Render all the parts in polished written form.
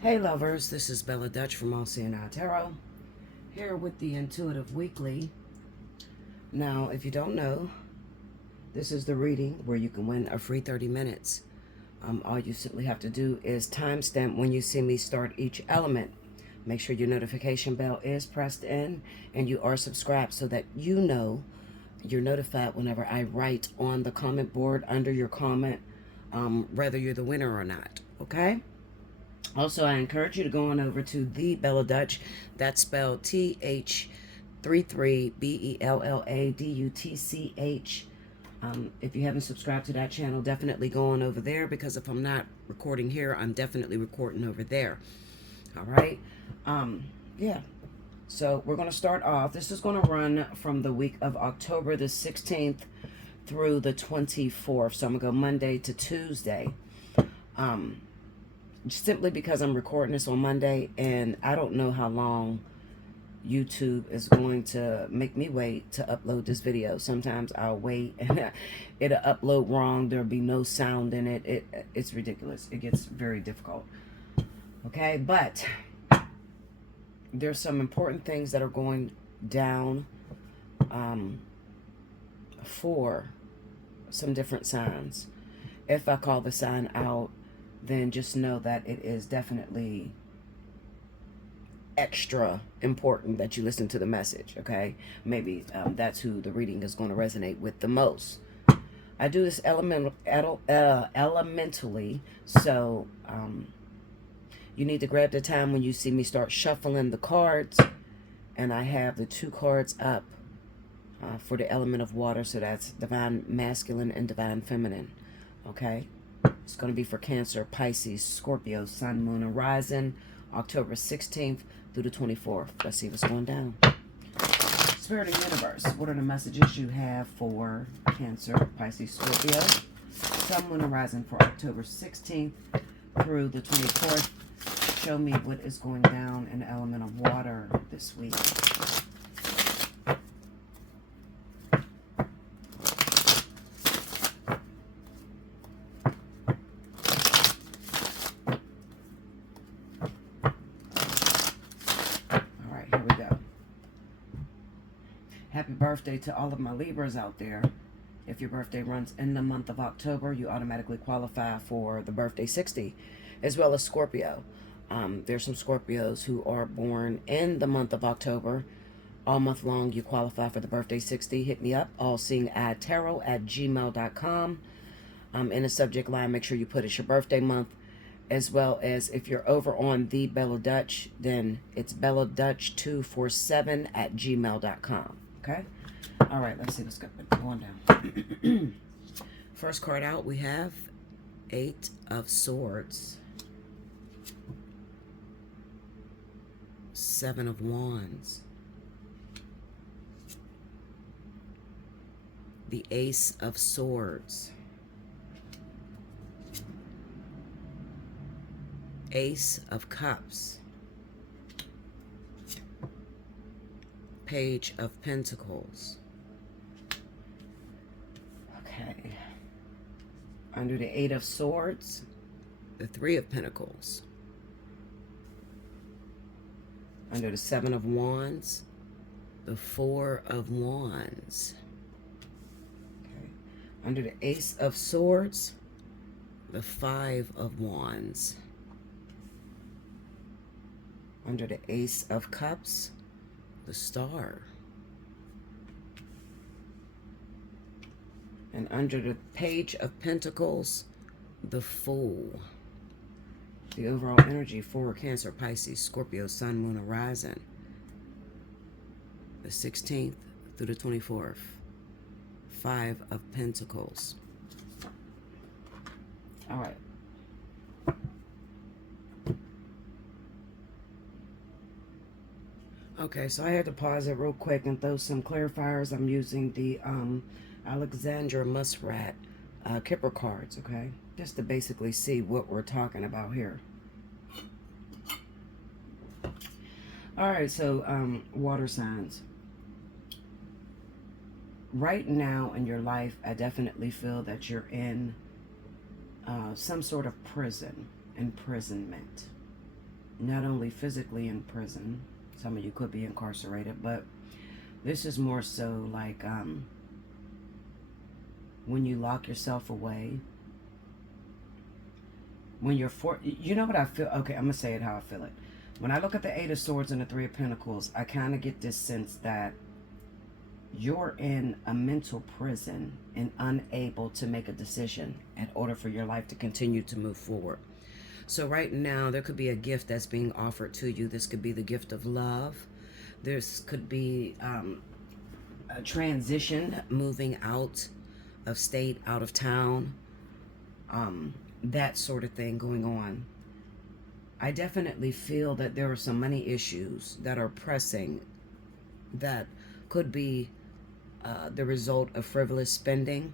Hey lovers, this is Bella Dutch from Allseeingeyetarot, here with the Intuitive Weekly. Now, if you don't know, this is the reading where you can win a free 30 minutes. All you simply have to do is timestamp when you see me start each element. Make sure your notification bell is pressed in and you are subscribed so that you know you're notified whenever I write on the comment board under your comment, whether you're the winner or not, okay? Also, I encourage you to go on over to the Bella Dutch. That's spelled TH33BELLADUTCH. If you haven't subscribed to that channel, definitely go on over there, because if I'm not recording here, I'm definitely recording over there. All right. Yeah. So we're going to start off. This is going to run from the week of October the 16th through the 24th. So I'm going to go Monday to Tuesday. Simply because I'm recording this on Monday and I don't know how long YouTube is going to make me wait to upload this video. Sometimes I'll wait and it'll upload wrong. There'll be no sound in it. It's ridiculous. It gets very difficult. Okay, but there's some important things that are going down for some different signs. If I call the sign out, then just know that it is definitely extra important that you listen to the message, okay? Maybe that's who the reading is going to resonate with the most. I do this elementally, so you need to grab the time when you see me start shuffling the cards, and I have the 2 cards up for the element of water, so that's divine masculine and divine feminine, okay? It's going to be for Cancer, Pisces, Scorpio, Sun, Moon, and Rising, October 16th through the 24th. Let's see what's going down. Spirit of Universe, what are the messages you have for Cancer, Pisces, Scorpio, Sun, Moon, and Rising for October 16th through the 24th? Show me what is going down in the element of water this week. Happy birthday to all of my Libras out there. If your birthday runs in the month of October, you automatically qualify for the birthday 60, as well as Scorpio. There's some Scorpios who are born in the month of October. All month long, you qualify for the birthday 60. Hit me up, allseeingeyetarot@gmail.com. In the subject line, make sure you put it's your birthday month, as well as if you're over on the Bella Dutch, then it's belladutch247@gmail.com. Okay? All right, let's see what's going down. First card out, we have 8 of Swords, 7 of Wands, the Ace of Swords, Ace of Cups, Page of Pentacles. Okay. Under the 8 of Swords, the 3 of Pentacles. Under the 7 of Wands, the 4 of Wands. Okay. Under the Ace of Swords, the 5 of Wands. Under the Ace of Cups, the Star. And under the Page of Pentacles, the Fool. The overall energy for Cancer, Pisces, Scorpio, Sun, Moon, and Rising, the 16th through the 24th. 5 of Pentacles. All right. Okay, so I had to pause it real quick and throw some clarifiers. I'm using the Alexandra Muskrat Kipper cards, okay? Just to basically see what we're talking about here. All right, so water signs. Right now in your life, I definitely feel that you're in some sort of imprisonment. Not only physically in prison, some of you could be incarcerated, but this is more so like when you lock yourself away, when you're you know what I feel? Okay, I'm gonna say it how I feel it. When I look at the Eight of Swords and the Three of Pentacles, I kind of get this sense that you're in a mental prison and unable to make a decision in order for your life to continue to move forward. So right now, there could be a gift that's being offered to you. This could be the gift of love. This could be a transition, moving out of state, out of town, that sort of thing going on. I definitely feel that there are some money issues that are pressing that could be the result of frivolous spending,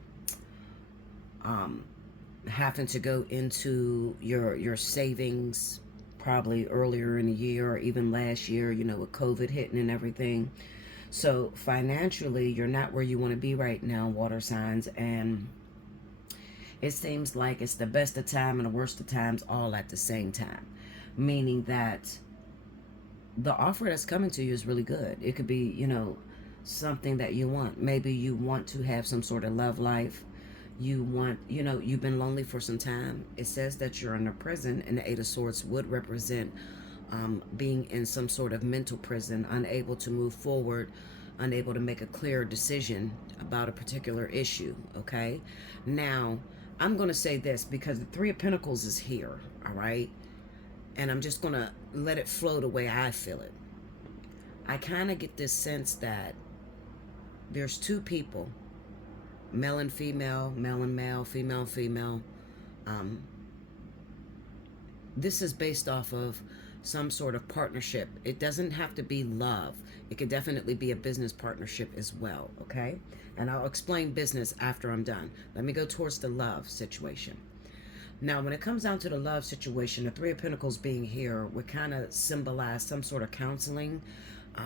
having to go into your savings probably earlier in the year or even last year, you know, with COVID hitting and everything. So financially, you're not where you want to be right now, water signs, and it seems like it's the best of time and the worst of times all at the same time, meaning that the offer that's coming to you is really good. It could be, you know, something that you want. Maybe you want to have some sort of love life. You want, you know, you've been lonely for some time. It says that you're in a prison, and the Eight of Swords would represent being in some sort of mental prison, unable to move forward, unable to make a clear decision about a particular issue, okay? Now, I'm going to say this because the Three of Pentacles is here, all right? And I'm just going to let it flow the way I feel it. I kind of get this sense that there's two people, male and female, male and male, female and female. This is based off of some sort of partnership. It doesn't have to be love. It could definitely be a business partnership as well, okay? And I'll explain business after I'm done. Let me go towards the love situation. Now, when it comes down to the love situation, the Three of Pentacles being here would kind of symbolize some sort of counseling,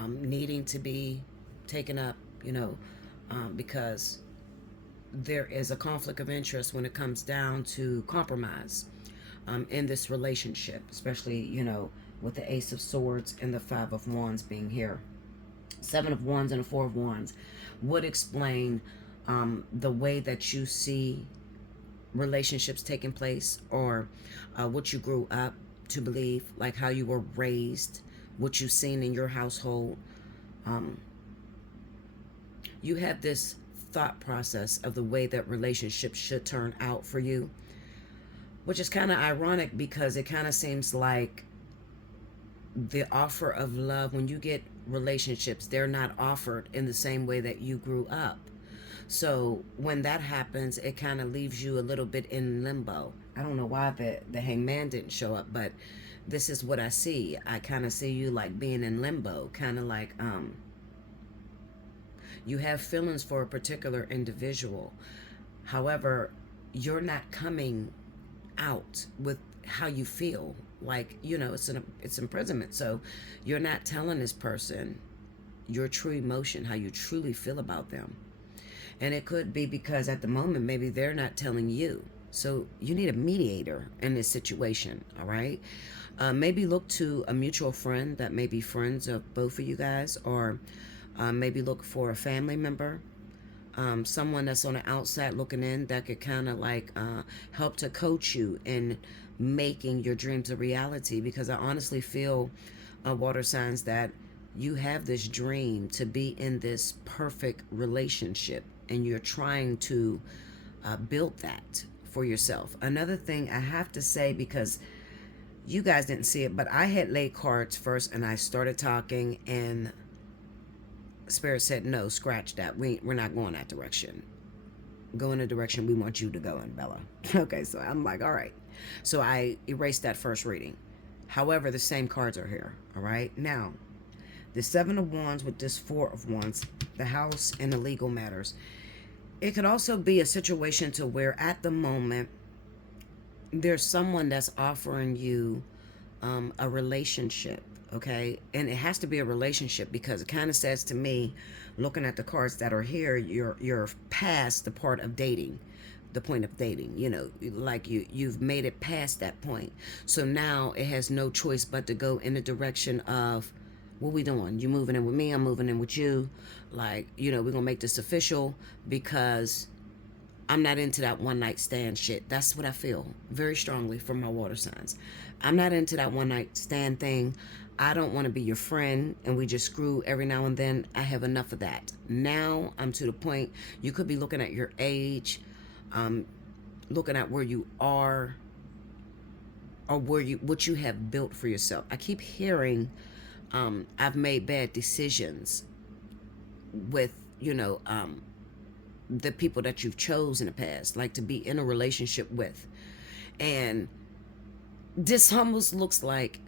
needing to be taken up, you know, because there is a conflict of interest when it comes down to compromise in this relationship, especially, you know, with the Ace of Swords and the Five of Wands being here. Seven of Wands and the Four of Wands would explain the way that you see relationships taking place, or what you grew up to believe, like how you were raised, what you've seen in your household. You have this thought process of the way that relationships should turn out for you, which is kind of ironic because it kind of seems like the offer of love, when you get relationships, they're not offered in the same way that you grew up. So when that happens, it kind of leaves you a little bit in limbo. I don't know why the hangman didn't show up, but this is what I see. I kind of see you like being in limbo, kind of like you have feelings for a particular individual. However, you're not coming out with how you feel. Like, you know, it's imprisonment. So you're not telling this person your true emotion, how you truly feel about them. And it could be because at the moment, maybe they're not telling you. So you need a mediator in this situation, all right? Maybe look to a mutual friend that may be friends of both of you guys, or maybe look for a family member, someone that's on the outside looking in that could kind of like help to coach you in making your dreams a reality. Because I honestly feel, water signs, that you have this dream to be in this perfect relationship, and you're trying to build that for yourself. Another thing I have to say, because you guys didn't see it, but I had laid cards first and I started talking, and Spirit said, no, scratch that. We're not going that direction. Go in the direction we want you to go in, Bella. Okay, so I'm like, all right. So I erased that first reading. However, the same cards are here, all right? Now, The Seven of Wands with this Four of Wands, the house and the legal matters. It could also be a situation to where at the moment there's someone that's offering you a relationship, okay? And it has to be a relationship because it kind of says to me, looking at the cards that are here, you're past the part of dating, the point of dating, you know, like you've made it past that point. So now it has no choice but to go in the direction of, what we doing? You moving in with me, I'm moving in with you. Like, you know, we're gonna make this official because I'm not into that one night stand shit. That's what I feel very strongly from my water signs. I'm not into that one night stand thing. I don't want to be your friend and we just screw every now and then. I have enough of that. Now I'm to the point, you could be looking at your age, looking at where you are, or what you have built for yourself. I keep hearing I've made bad decisions with, you know, the people that you've chosen in the past, like to be in a relationship with. And this almost looks like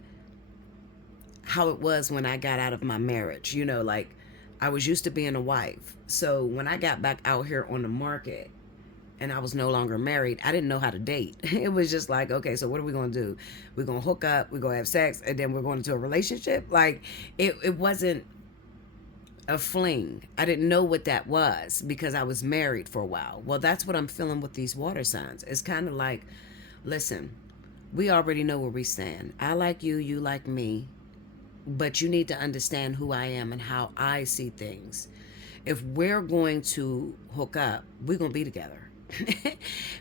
how it was when I got out of my marriage. You know, like I was used to being a wife. So when I got back out here on the market and I was no longer married, I didn't know how to date. It was just like, okay, so what are we going to do? We're going to hook up, we're going to have sex, and then we're going into a relationship. Like it wasn't a fling. I didn't know what that was because I was married for a while. Well, that's what I'm feeling with these water signs. It's kind of like, listen, we already know where we stand. I like you, you like me, but you need to understand who I am and how I see things. If we're going to hook up, we're going to be together.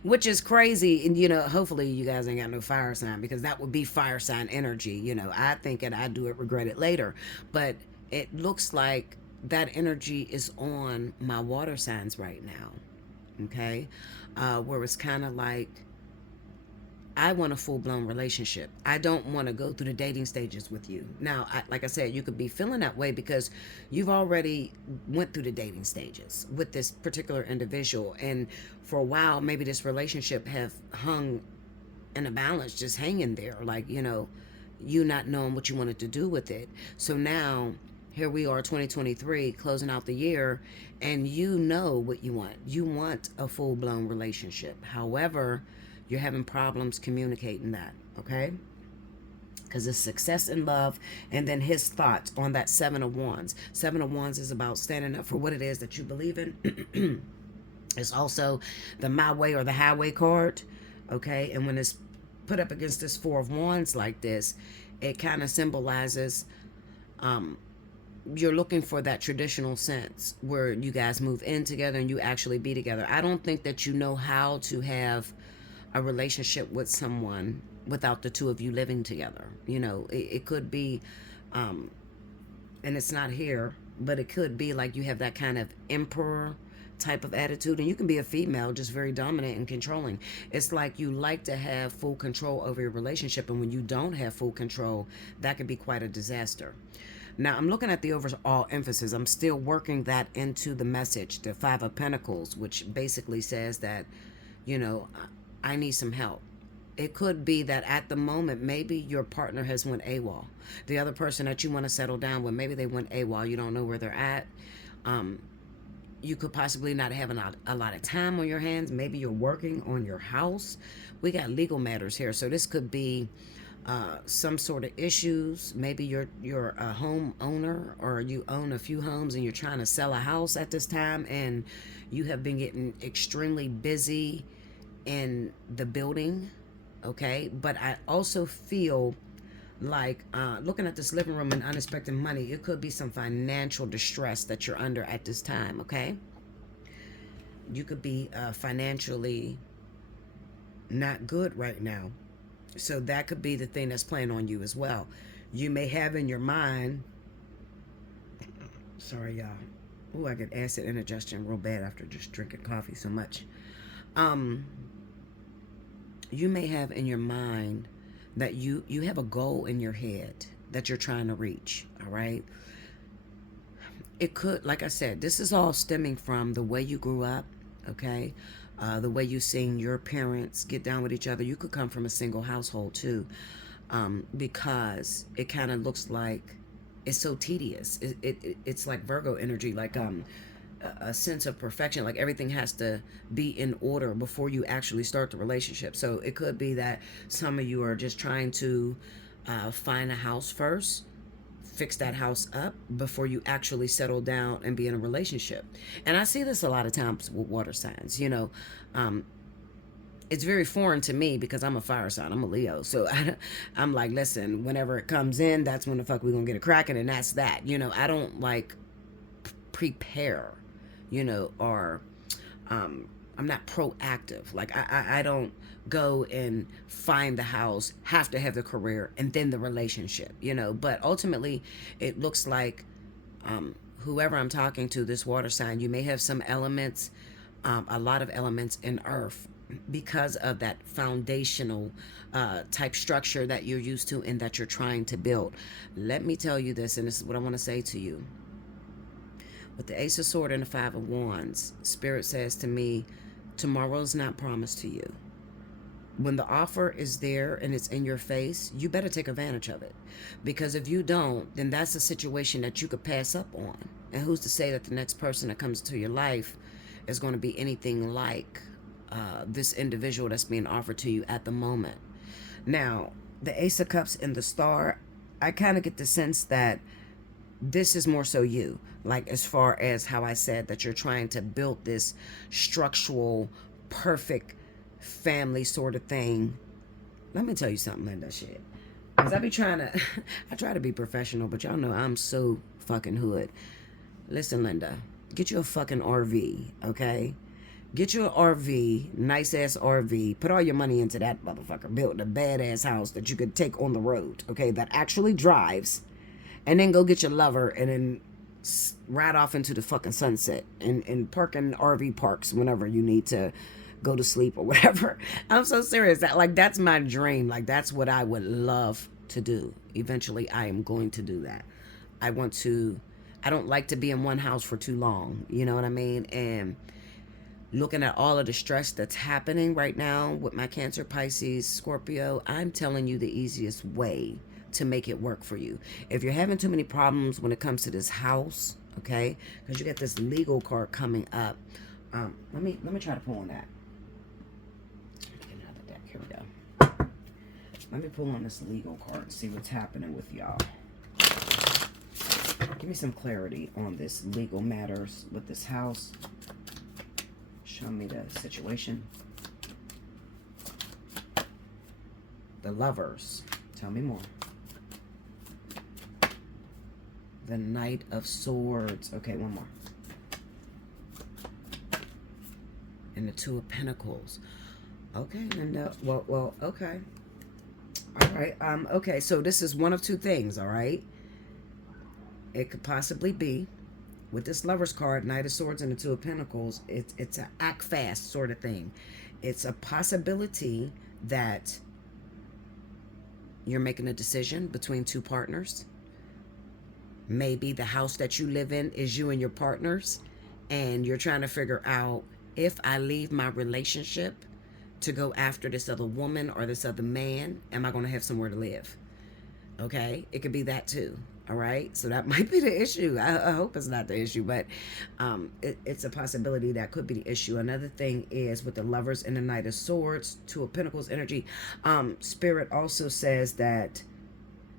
Which is crazy. And, you know, hopefully you guys ain't got no fire sign because that would be fire sign energy. You know, I think it, I do it, regret it later. But it looks like that energy is on my water signs right now. Okay. Where it's kind of like, I want a full-blown relationship. I don't want to go through the dating stages with you. Now, like I said, you could be feeling that way because you've already went through the dating stages with this particular individual. And for a while, maybe this relationship have hung in a balance, just hanging there. Like, you know, you not knowing what you wanted to do with it. So now, here we are, 2023, closing out the year, and you know what you want. You want a full-blown relationship. However, you're having problems communicating that, okay? Because it's success in love, and then his thoughts on that Seven of Wands. Seven of Wands is about standing up for what it is that you believe in. It's also the My Way or the Highway card, okay? And when it's put up against this Four of Wands like this, it kind of symbolizes you're looking for that traditional sense where you guys move in together and you actually be together. I don't think that you know how to have a relationship with someone without the two of you living together. You know, it could be, and it's not here, but it could be like you have that kind of emperor type of attitude, and you can be a female, just very dominant and controlling. It's like you like to have full control over your relationship, and when you don't have full control, that could be quite a disaster. Now, I'm looking at the overall emphasis. I'm still working that into the message, the Five of Pentacles, which basically says that, you know, I need some help. It could be that at the moment, maybe your partner has went AWOL. The other person that you want to settle down with, maybe they went AWOL. You don't know where they're at. You could possibly not have a lot of time on your hands. Maybe you're working on your house. We got legal matters here. So this could be some sort of issues. Maybe you're a home owner, or you own a few homes and you're trying to sell a house at this time, and you have been getting extremely busy in the building, okay? But I also feel like looking at this living room and unexpected money, it could be some financial distress that you're under at this time, okay? You could be financially not good right now. So that could be the thing that's playing on you as well. You may have in your mind, sorry y'all, oh, I get acid indigestion real bad after just drinking coffee so much. You may have in your mind that you have a goal in your head that you're trying to reach, all right? It could, like I said, this is all stemming from the way you grew up, okay? The way you seen your parents get down with each other. You could come from a single household too, because it kind of looks like It's so tedious. It's like Virgo energy, like a sense of perfection, like everything has to be in order before you actually start the relationship. So it could be that some of you are just trying to find a house first, fix that house up before you actually settle down and be in a relationship. And I see this a lot of times with water signs, you know. It's very foreign to me because I'm a fire sign. I'm a Leo. So I'm like, listen, whenever it comes in, that's when the fuck we gonna get it cracking, and that's that. You know, I don't like prepare, you know, or I'm not proactive. Like I don't go and find the house, have to have the career, and then the relationship, you know. But ultimately, it looks like whoever I'm talking to, this water sign, you may have some elements, a lot of elements in earth because of that foundational type structure that you're used to and that you're trying to build. Let me tell you this, and this is what I want to say to you. With the Ace of Swords and the Five of Wands, Spirit says to me, tomorrow's not promised to you. When the offer is there and it's in your face, you better take advantage of it. Because if you don't, then that's a situation that you could pass up on. And who's to say that the next person that comes into your life is going to be anything like this individual that's being offered to you at the moment. Now, the Ace of Cups and the Star, I kind of get the sense that this is more so you. Like, as far as how I said that you're trying to build this structural, perfect family sort of thing. Let me tell you something, Linda, shit. Because I be trying to, I try to be professional, but y'all know I'm so fucking hood. Listen, Linda, get you a fucking RV, okay? Get you an RV, nice ass RV. Put all your money into that motherfucker. Build a badass house that you could take on the road, okay? That actually drives. And then go get your lover and then ride off into the fucking sunset and park in RV parks whenever you need to go to sleep or whatever. I'm so serious. That's my dream. Like, that's what I would love to do. Eventually, I am going to do that. I don't like to be in one house for too long. You know what I mean? And looking at all of the stress that's happening right now with my Cancer, Pisces, Scorpio, I'm telling you the easiest way to make it work for you. If you're having too many problems when it comes to this house, okay, because you got this legal card coming up. Let me try to pull on that. Get another deck. Here we go. Let me pull on this legal card and see what's happening with y'all. Give me some clarity on this legal matters with this house. Show me the situation. The Lovers. Tell me more. The Knight of Swords. Okay, one more. And the Two of Pentacles. Okay, Linda. Well, okay. All right. Okay, so this is one of two things, all right? It could possibly be, with this Lover's card, Knight of Swords and the Two of Pentacles, it's an act fast sort of thing. It's a possibility that you're making a decision between two partners. Maybe the house that you live in is you and your partners, and you're trying to figure out, if I leave my relationship to go after this other woman or this other man, am I going to have somewhere to live? Okay, it could be that too. All right, so that might be the issue. I hope it's not the issue, but it's a possibility that could be the issue. Another thing is with the Lovers and the Knight of Swords, Two of Pentacles energy. Spirit also says that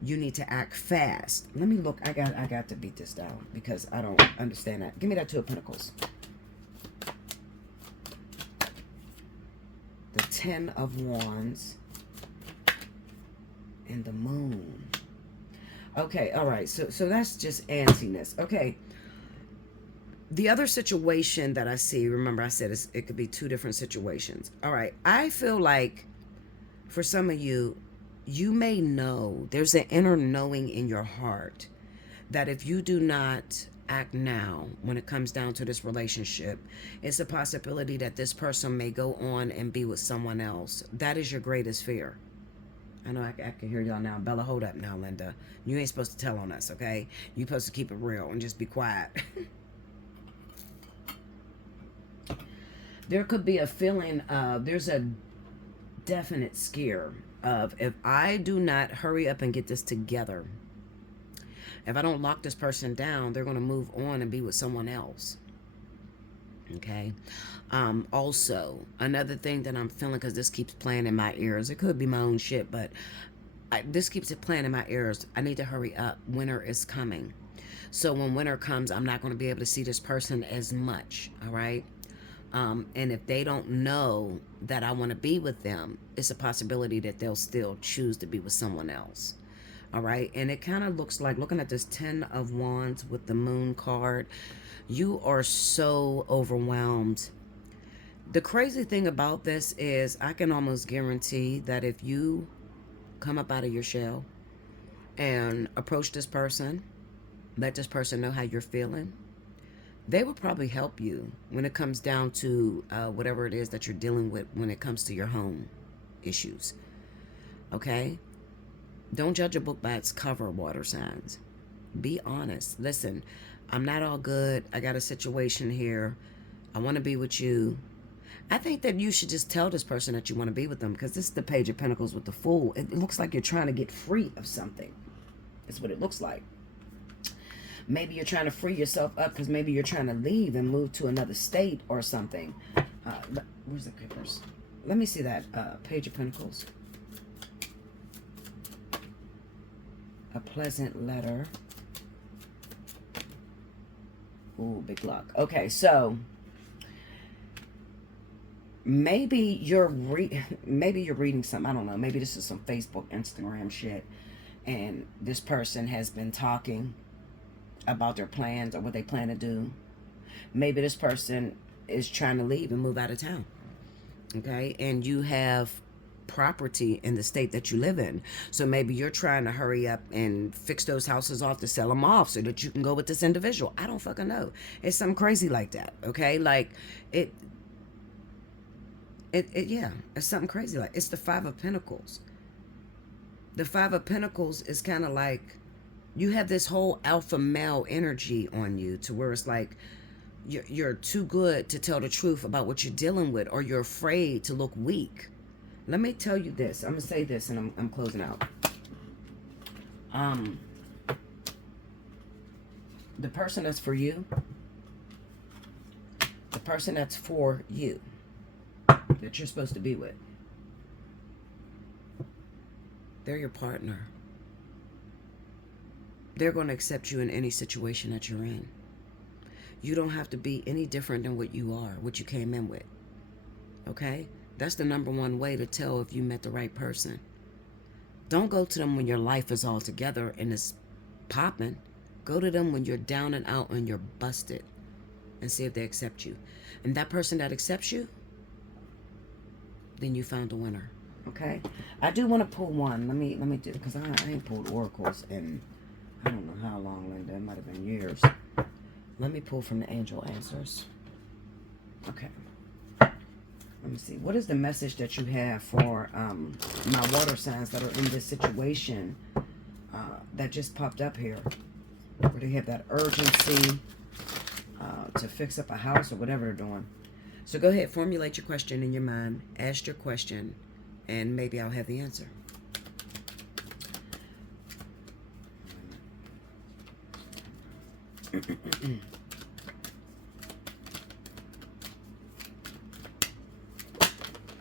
you need to act fast. Let me look. I got to beat this down because I don't understand that. Give me that Two of Pentacles. The Ten of Wands and the Moon. Okay, all right. So that's just antsiness. Okay. The other situation that I see, remember I said it could be two different situations. All right. I feel like for some of you, you may know, there's an inner knowing in your heart that if you do not act now when it comes down to this relationship, it's a possibility that this person may go on and be with someone else. That is your greatest fear. I know I can hear y'all now. Bella, hold up now, Linda. You ain't supposed to tell on us, okay? You're supposed to keep it real and just be quiet. There could be a feeling of, there's a definite scare of, if I do not hurry up and get this together, If I don't lock this person down, they're going to move on and be with someone else. Okay. Also, another thing that I'm feeling, because this keeps playing in my ears, it could be my own shit, but this keeps it playing in my ears. I need to hurry up. Winter is coming. So when winter comes, I'm not going to be able to see this person as much. All right. And if they don't know that I want to be with them, it's a possibility that they'll still choose to be with someone else. All right. And it kind of looks like, looking at this 10 of Wands with the moon card, you are so overwhelmed. The crazy thing about this is I can almost guarantee that if you come up out of your shell and approach this person, let this person know how you're feeling, they will probably help you when it comes down to whatever it is that you're dealing with when it comes to your home issues. Okay? Don't judge a book by its cover, water signs. Be honest. Listen, I'm not all good. I got a situation here. I want to be with you. I think that you should just tell this person that you want to be with them, because this is the Page of Pentacles with the Fool. It looks like you're trying to get free of something. That's what it looks like. Maybe you're trying to free yourself up because maybe you're trying to leave and move to another state or something. Where's the papers? Let me see that. Page of Pentacles. A pleasant letter. Ooh, big luck. Okay, so maybe you're reading something. I don't know. Maybe this is some Facebook, Instagram shit, and this person has been talking about their plans or what they plan to do. Maybe this person is trying to leave and move out of town. Okay, and you have property in the state that you live in, so maybe you're trying to hurry up and fix those houses off to sell them off so that you can go with this individual. I don't fucking know. It's something crazy like that. Okay, like it yeah, it's something crazy. Like, it's the Five of Pentacles. The Five of Pentacles is kind of like you have this whole alpha male energy on you, to where it's like you're too good to tell the truth about what you're dealing with, or you're afraid to look weak. Let me tell you this. I'm gonna say this, and I'm closing out. The person that's for you, the person that's for you, that you're supposed to be with, they're your partner. They're going to accept you in any situation that you're in. You don't have to be any different than what you are, what you came in with. Okay? That's the number one way to tell if you met the right person. Don't go to them when your life is all together and it's popping. Go to them when you're down and out and you're busted, and see if they accept you. And that person that accepts you, then you found a winner. Okay? I do want to pull one. Let me do it, because I ain't pulled oracles in I don't know how long, Linda. It might have been years. Let me pull from the angel answers. Okay. Let me see. What is the message that you have for my water signs that are in this situation that just popped up here? Where they have that urgency to fix up a house or whatever they're doing. So go ahead, formulate your question in your mind. Ask your question, and maybe I'll have the answer.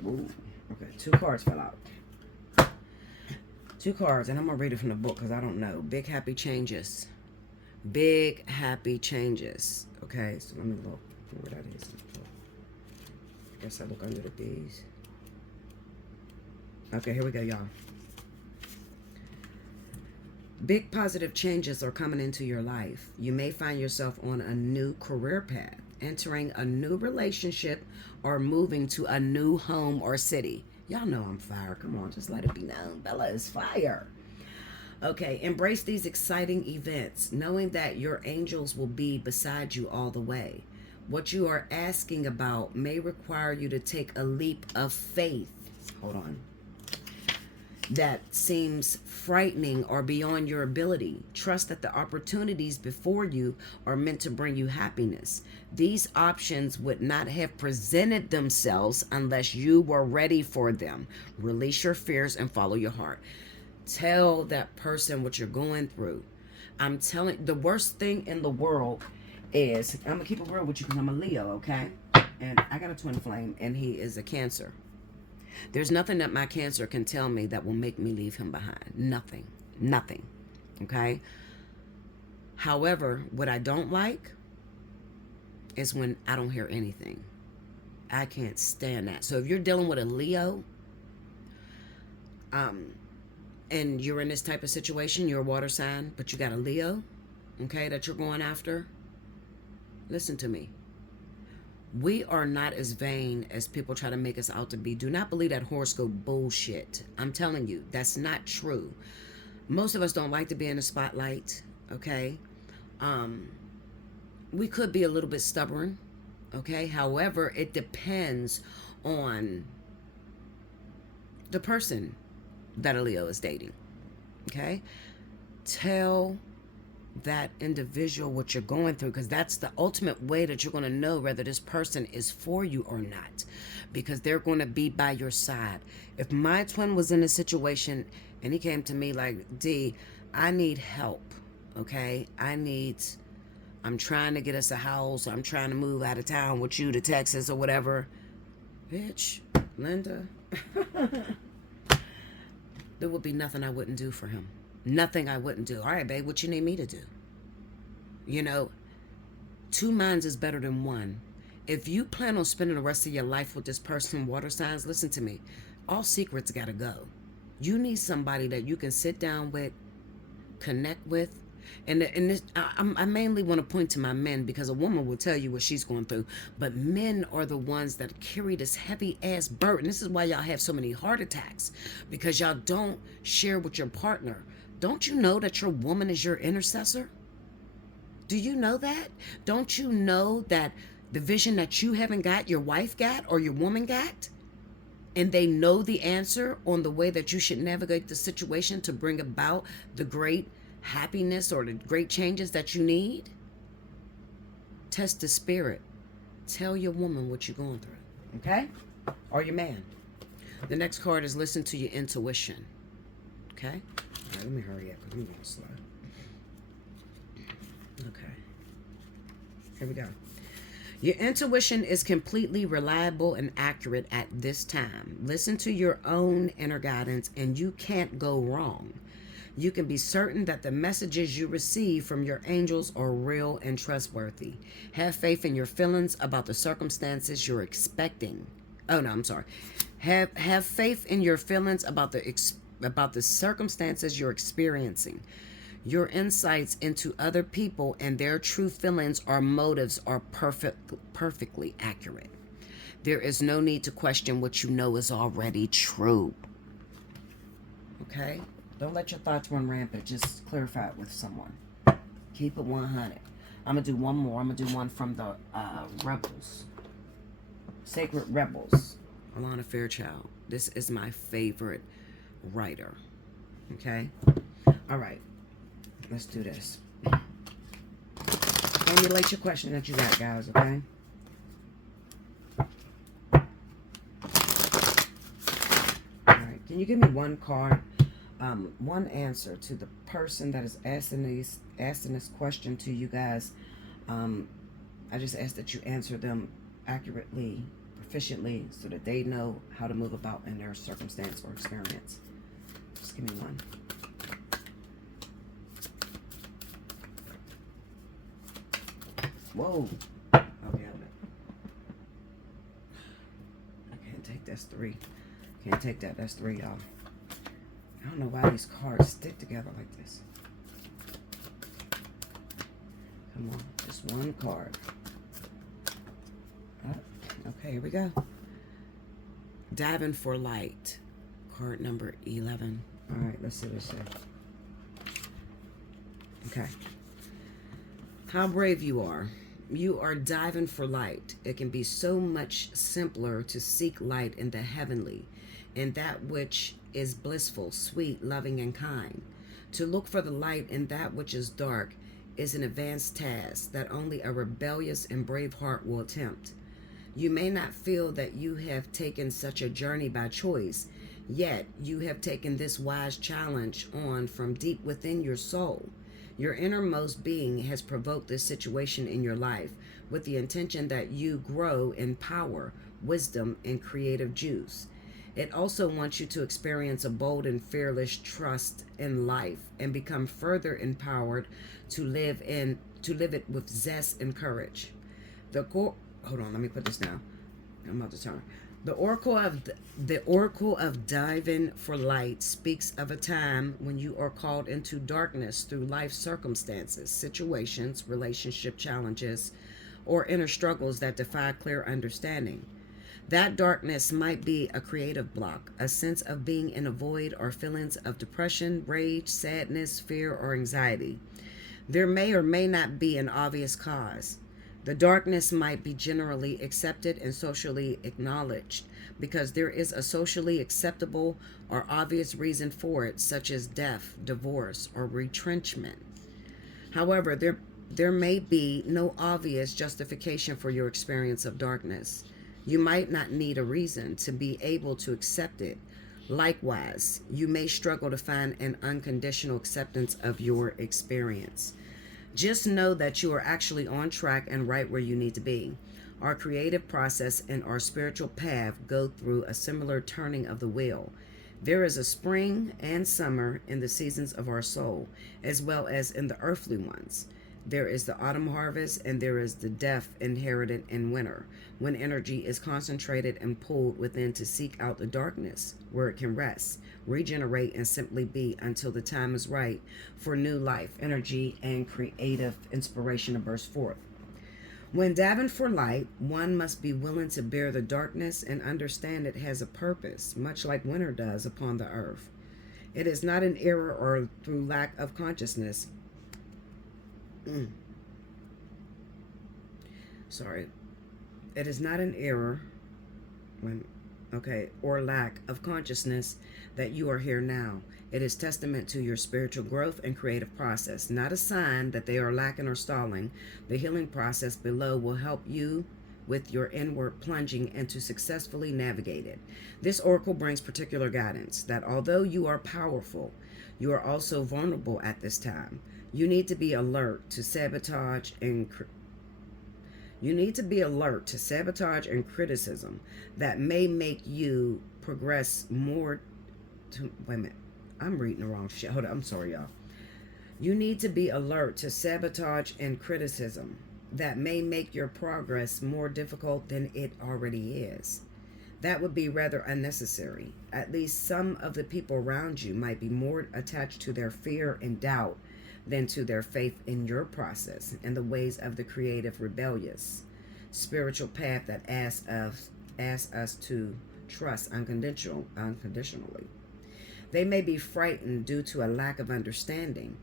Ooh, okay, 2 cards fell out. 2 cards, and I'm going to read it from the book because I don't know. Big happy changes. Big happy changes. Okay, so let me look where that is. I guess I look under the B's. Okay, here we go, y'all. Big positive changes are coming into your life. You may find yourself on a new career path, entering a new relationship, or moving to a new home or city. Y'all know I'm fire. Come on, just let it be known. Bella is fire. Okay, embrace these exciting events, knowing that your angels will be beside you all the way. What you are asking about may require you to take a leap of faith. Hold on. That seems frightening or beyond your ability. Trust that the opportunities before you are meant to bring you happiness. These options would not have presented themselves unless you were ready for them. Release your fears and follow your heart. Tell that person what you're going through. I'm telling, the worst thing in the world is, I'm gonna keep it real with you because I'm a Leo, okay? And I got a twin flame, and he is a Cancer. There's nothing that my Cancer can tell me that will make me leave him behind. Nothing. Nothing. Okay? However, what I don't like is when I don't hear anything. I can't stand that. So if you're dealing with a Leo, and you're in this type of situation, you're a water sign, but you got a Leo, okay, that you're going after, listen to me. We are not as vain as people try to make us out to be. Do not believe that horoscope bullshit. I'm telling you, that's not true. Most of us don't like to be in the spotlight, okay? We could be a little bit stubborn, okay? However, it depends on the person that a Leo is dating, okay? Tell that individual what you're going through, because that's the ultimate way that you're going to know whether this person is for you or not, because they're going to be by your side. If my twin was in a situation and he came to me like, D, I need help, okay? I'm trying to get us a house, I'm trying to move out of town with you to Texas or whatever. Bitch, Linda, there would be nothing I wouldn't do for him. Nothing I wouldn't do. All right, babe, what you need me to do? You know, two minds is better than one. If you plan on spending the rest of your life with this person, water signs, listen to me. All secrets got to go. You need somebody that you can sit down with, connect with. And this, I mainly want to point to my men, because a woman will tell you what she's going through. But men are the ones that carry this heavy-ass burden. This is why y'all have so many heart attacks, because y'all don't share with your partner. Don't you know that your woman is your intercessor? Do you know that? Don't you know that the vision that you haven't got, your wife got or your woman got? And they know the answer on the way that you should navigate the situation to bring about the great happiness or the great changes that you need? Test the spirit. Tell your woman what you're going through, okay? Or your man. The next card is listen to your intuition, okay? All right, let me hurry up because I'm going slow. Okay. Here we go. Your intuition is completely reliable and accurate at this time. Listen to your own inner guidance and you can't go wrong. You can be certain that the messages you receive from your angels are real and trustworthy. Have faith in your feelings about the circumstances you're expecting. Oh, no, I'm sorry. Have faith in your feelings about the circumstances you're experiencing. Your insights into other people and their true feelings or motives are perfectly accurate. There is no need to question what you know is already true. Okay? Don't let your thoughts run rampant. Just clarify it with someone. Keep it 100. I'm going to do one more. I'm going to do one from the Rebels. Sacred Rebels. Alana Fairchild. This is my favorite writer. Okay? All right. Let's do this. Formulate your question that you got, guys, okay? All right. Can you give me one card? One answer to the person that is asking this question to you guys. I just ask that you answer them accurately, proficiently, so that they know how to move about in their circumstance or experience. Just give me one. Whoa. Okay, hold it. I can't take that's 3. Can't take that. That's 3, y'all. I don't know why these cards stick together like this. Come on. Just one card. Okay, here we go. Diving for Light. Card number 11. All right, let's see what it says. Okay. How brave you are. You are diving for light. It can be so much simpler to seek light in the heavenly, in that which is blissful, sweet, loving, and kind. To look for the light in that which is dark is an advanced task that only a rebellious and brave heart will attempt. You may not feel that you have taken such a journey by choice, yet you have taken this wise challenge on from deep within your soul. Your innermost being has provoked this situation in your life with the intention that you grow in power, wisdom, and creative juice. It also wants you to experience a bold and fearless trust in life and become further empowered to live it with zest and courage. Hold on, let me put this down. I'm about to turn. The Oracle of Diving for Light speaks of a time when you are called into darkness through life circumstances, situations, relationship challenges, or inner struggles that defy clear understanding. That darkness might be a creative block, a sense of being in a void, or feelings of depression, rage, sadness, fear, or anxiety. There may or may not be an obvious cause. The darkness might be generally accepted and socially acknowledged because there is a socially acceptable or obvious reason for it, such as death, divorce, or retrenchment. However, there may be no obvious justification for your experience of darkness. You might not need a reason to be able to accept it. Likewise, you may struggle to find an unconditional acceptance of your experience. Just know that you are actually on track and right where you need to be. Our creative process and our spiritual path go through a similar turning of the wheel. There is a spring and summer in the seasons of our soul, as well as in the earthly ones. There is the autumn harvest, and there is the death inherited in winter, when energy is concentrated and pulled within to seek out the darkness, where it can rest, regenerate, and simply be until the time is right for new life, energy, and creative inspiration to burst forth. When diving for light, one must be willing to bear the darkness and understand it has a purpose, much like winter does upon the earth. It is not an error or through lack of consciousness. Sorry. It is not an error or lack of consciousness that you are here now. It is testament to your spiritual growth and creative process, not a sign that they are lacking or stalling. The healing process below will help you with your inward plunging and to successfully navigate it. This oracle brings particular guidance that although you are powerful, you are also vulnerable at this time. You need to be alert to sabotage and criticism that may make you progress more to wait a minute. I'm reading the wrong shit. Hold on, I'm sorry, y'all. You need to be alert to sabotage and criticism that may make your progress more difficult than it already is. That would be rather unnecessary. At least some of the people around you might be more attached to their fear and doubt than to their faith in your process and the ways of the creative, rebellious, spiritual path that asks us to trust unconditionally. They may be frightened due to a lack of understanding.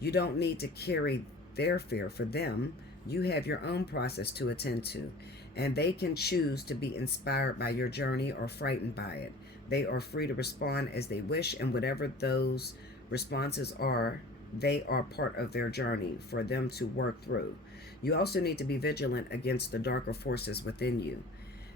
You don't need to carry their fear for them. You have your own process to attend to, and they can choose to be inspired by your journey or frightened by it. They are free to respond as they wish, and whatever those responses are, they are part of their journey for them to work through. You also need to be vigilant against the darker forces within you.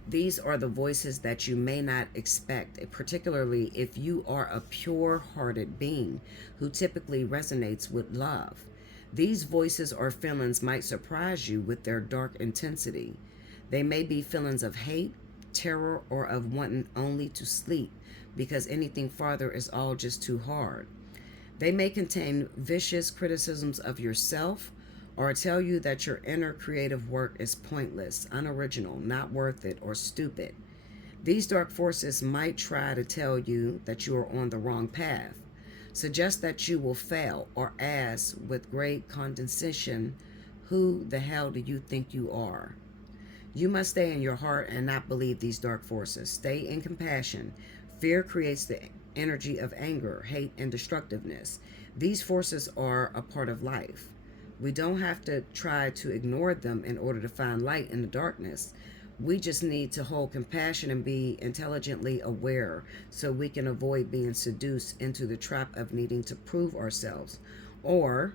These are the voices that you may not expect, particularly if you are a pure-hearted being who typically resonates with love. These voices or feelings might surprise you with their dark intensity. They may be feelings of hate, terror, or of wanting only to sleep because anything farther is all just too hard. They may contain vicious criticisms of yourself or tell you that your inner creative work is pointless, unoriginal, not worth it, or stupid. These dark forces might try to tell you that you are on the wrong path, suggest that you will fail, or ask with great condescension, who the hell do you think you are? You must stay in your heart and not believe these dark forces. Stay in compassion. Fear creates the energy of anger, hate, and destructiveness. These forces are a part of life. We don't have to try to ignore them in order to find light in the darkness. We just need to hold compassion and be intelligently aware so we can avoid being seduced into the trap of needing to prove ourselves or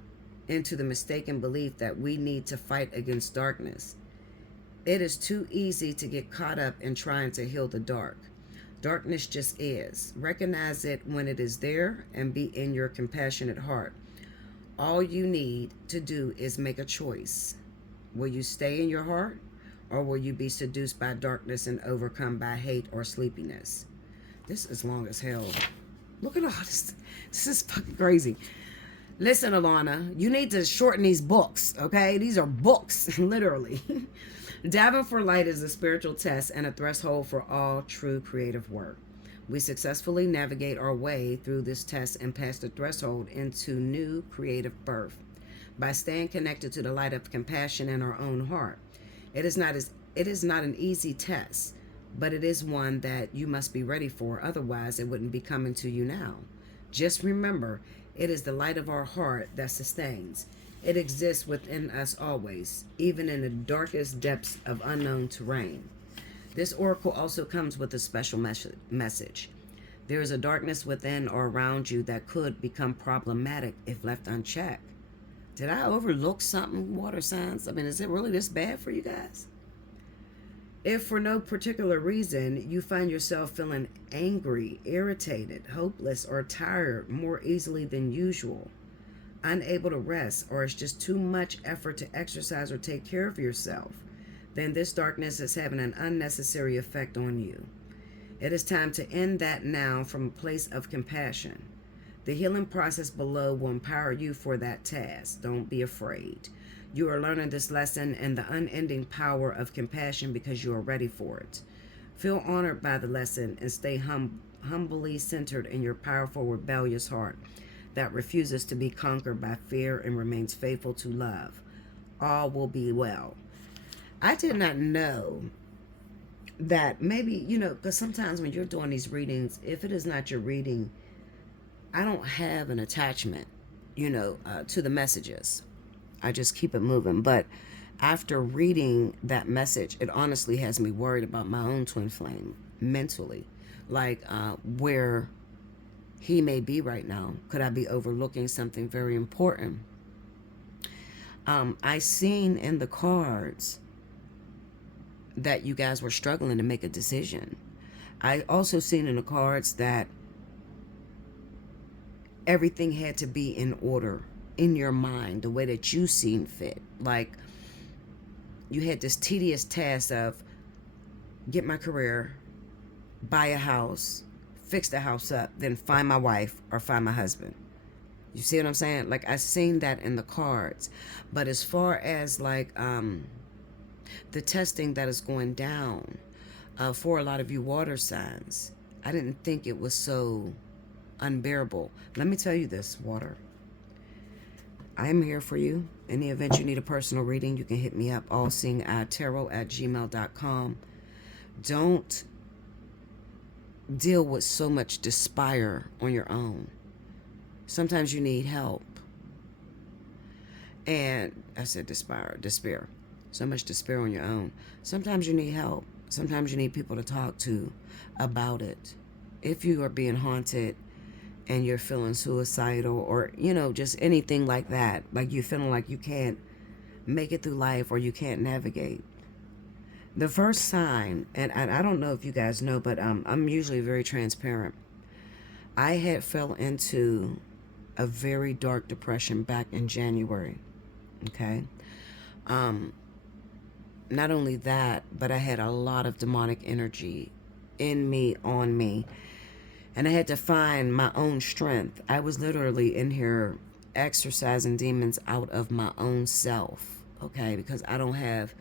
into the mistaken belief that we need to fight against darkness. It is too easy to get caught up in trying to heal the dark. Darkness just is. Recognize it when it is there and be in your compassionate heart. All you need to do is make a choice. Will you stay in your heart, or will you be seduced by darkness and overcome by hate or sleepiness? This is long as hell. Look at all this. This is fucking crazy. Listen, Alana, you need to shorten these books, okay? These are books, literally. Diving for light is a spiritual test and a threshold for all true creative work. We successfully navigate our way through this test and pass the threshold into new creative birth by staying connected to the light of compassion in our own heart. It is not an easy test, but it is one that you must be ready for. Otherwise, it wouldn't be coming to you now. Just remember, it is the light of our heart that sustains. It exists within us always, even in the darkest depths of unknown terrain. This oracle also comes with a special message. There is a darkness within or around you that could become problematic if left unchecked. Did I overlook something, water signs? I mean, is it really this bad for you guys? If for no particular reason you find yourself feeling angry, irritated, hopeless, or tired more easily than usual, unable to rest, or it's just too much effort to exercise or take care of yourself, then this darkness is having an unnecessary effect on you. It is time to end that now from a place of compassion. The healing process below will empower you for that task. Don't be afraid. You are learning this lesson and the unending power of compassion because you are ready for it. Feel honored by the lesson and stay humbly centered in your powerful, rebellious heart that refuses to be conquered by fear and remains faithful to love. All will be well. I did not know that maybe, because sometimes when you're doing these readings, if it is not your reading, I don't have an attachment, to the messages. I just keep it moving. But after reading that message, it honestly has me worried about my own twin flame mentally. Like where he may be right now. Could I be overlooking something very important? I seen in the cards that you guys were struggling to make a decision. I also seen in the cards that everything had to be in order in your mind, the way that you seen fit. Like you had this tedious task of get my career, buy a house, fix the house up, then find my wife or find my husband. You see what I'm saying? Like I seen that in the cards. But as far as like the testing that is going down for a lot of you water signs, I didn't think it was so unbearable. Let me tell you this, water. I am here for you. In the event you need a personal reading, you can hit me up, allseeingeyetarot@gmail.com. Don't deal with so much despair on your own. Sometimes you need help. And I said despair. So much despair on your own. Sometimes you need help. Sometimes you need people to talk to about it. If you are being haunted and you're feeling suicidal or, just anything like that, like you're feeling like you can't make it through life or you can't navigate. The first sign, and I don't know if you guys know, but I'm usually very transparent. I had fell into a very dark depression back in January, okay? Not only that, but I had a lot of demonic energy in me, on me, and I had to find my own strength. I was literally in here exorcising demons out of my own self, okay? Because I don't have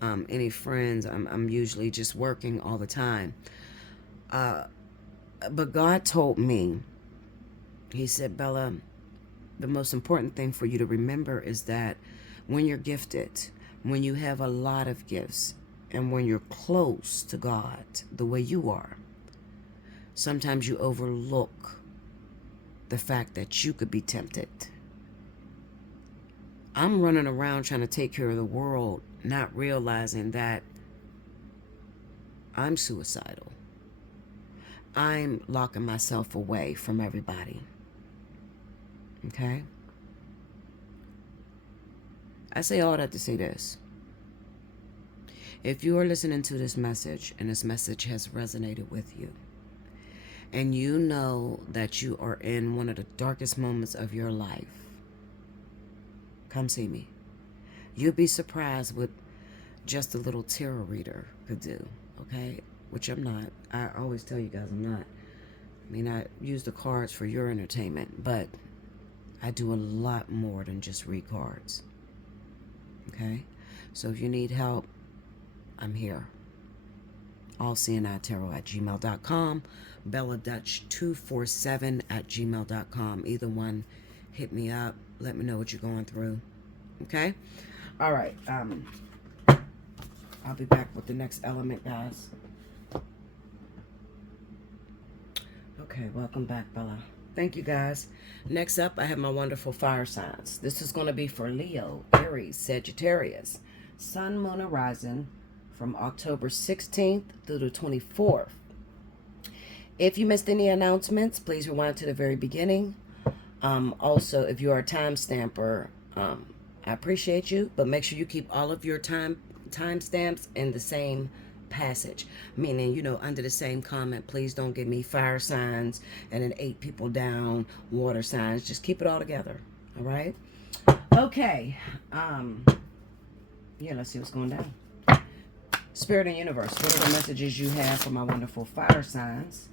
any friends. I'm usually just working all the time. But God told me, he said, Bella, the most important thing for you to remember is that when you're gifted, when you have a lot of gifts, and when you're close to God the way you are, sometimes you overlook the fact that you could be tempted. I'm running around trying to take care of the world, not realizing that I'm suicidal. I'm locking myself away from everybody. Okay? I say all that to say this. If you are listening to this message and this message has resonated with you, and you know that you are in one of the darkest moments of your life, come see me. You'd be surprised what just a little tarot reader could do, okay? Which I'm not. I always tell you guys I'm not. I mean, I use the cards for your entertainment, but I do a lot more than just read cards, okay? So if you need help, I'm here. Allseeingeyetarot@gmail.com, BellaDutch247@gmail.com. Either one, hit me up. Let me know what you're going through, okay? All right. I'll be back with the next element, guys. Okay, welcome back, Bella. Thank you, guys. Next up, I have my wonderful fire signs. This is going to be for Leo, Aries, Sagittarius, Sun, Moon, and Rising from October 16th through the 24th. If you missed any announcements, please rewind to the very beginning. Also, if you are a time stamper, I appreciate you, but make sure you keep all of your time stamps in the same passage, meaning, you know, under the same comment. Please don't give me fire signs and then 8 people down water signs. Just keep it all together. All right. Okay. Yeah, let's see what's going down. Spirit and universe, what are the messages you have for my wonderful fire signs?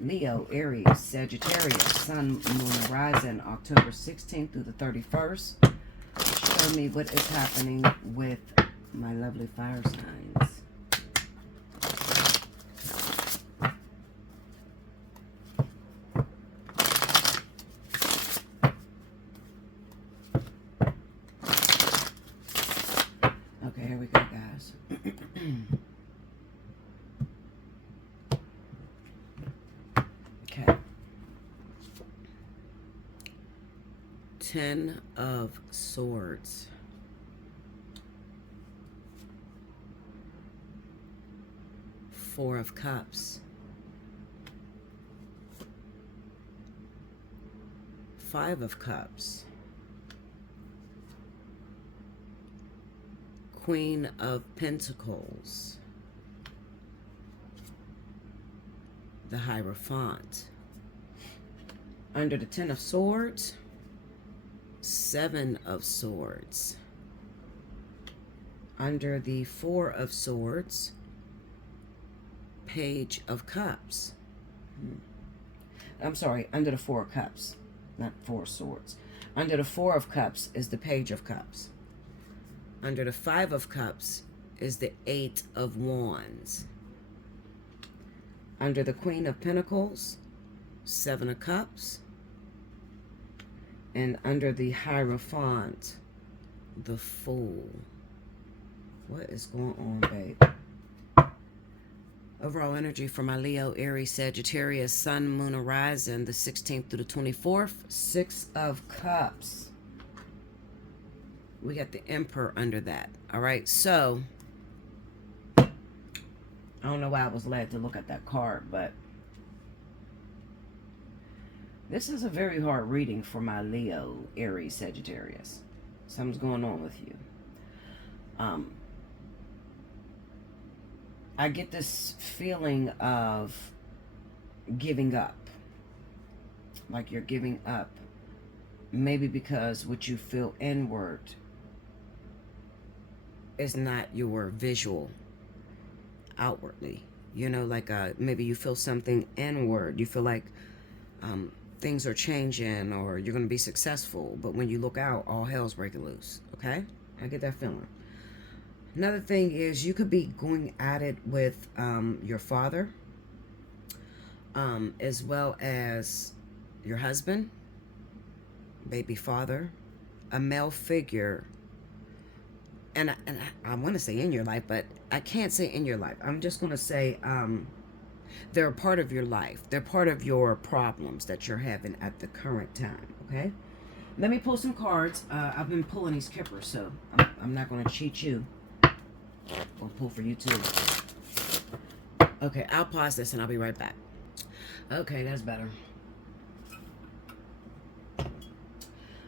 Leo, Aries, Sagittarius, Sun, Moon, Rising, October 16th through the 31st. Show me what is happening with my lovely fire signs. Okay, here we go, guys. Okay. 10 of Swords. 4 of Cups. 5 of Cups. Queen of Pentacles. The Hierophant. Under the 10 of Swords, 7 of Swords. Under the 4 of Swords, Page of Cups. I'm sorry, under the 4 of Cups, not 4 Swords. Under the 4 of Cups is the Page of Cups. Under the 5 of Cups is the 8 of Wands. Under the Queen of Pentacles, 7 of Cups. And under the Hierophant, the Fool. What is going on, babe? Overall energy for my Leo, Aries, Sagittarius, Sun, Moon, and Rising, the 16th through the 24th, 6 of Cups. We got the Emperor under that. All right, so I don't know why I was led to look at that card, but this is a very hard reading for my Leo, Aries, Sagittarius. Something's going on with you. I get this feeling of giving up. Like you're giving up. Maybe because what you feel inward is not your visual outwardly. You know, like maybe you feel something inward. You feel like things are changing or you're going to be successful. But when you look out, all hell's breaking loose. Okay? I get that feeling. Another thing is you could be going at it with your father, as well as your husband, baby father, a male figure. And I want to say in your life, but I can't say in your life. I'm just going to say they're a part of your life. They're part of your problems that you're having at the current time, okay? Let me pull some cards. I've been pulling these kippers, so I'm not going to cheat you. I'll pull for you too. Okay, I'll pause this and I'll be right back. Okay, that's better.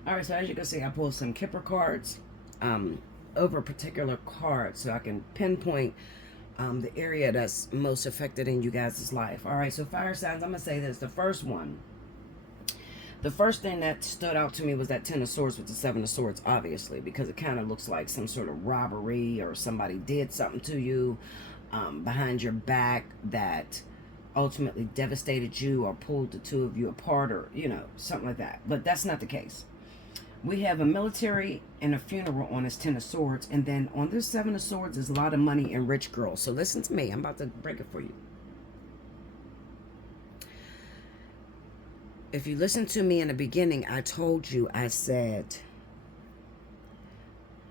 Alright, so as you can see, I pulled some kipper cards over a particular card so I can pinpoint the area that's most affected in you guys' life. Alright, so fire signs, I'm going to say this. The first one, The first thing that stood out to me was that Ten of Swords with the Seven of Swords, obviously, because it kind of looks like some sort of robbery or somebody did something to you behind your back that ultimately devastated you or pulled the two of you apart, or, you know, something like that. But that's not the case. We have a military and a funeral on this Ten of Swords, and then on this Seven of Swords is a lot of money and rich girls. So listen to me. I'm about to break it for you. If you listen to me in the beginning, I told you, I said,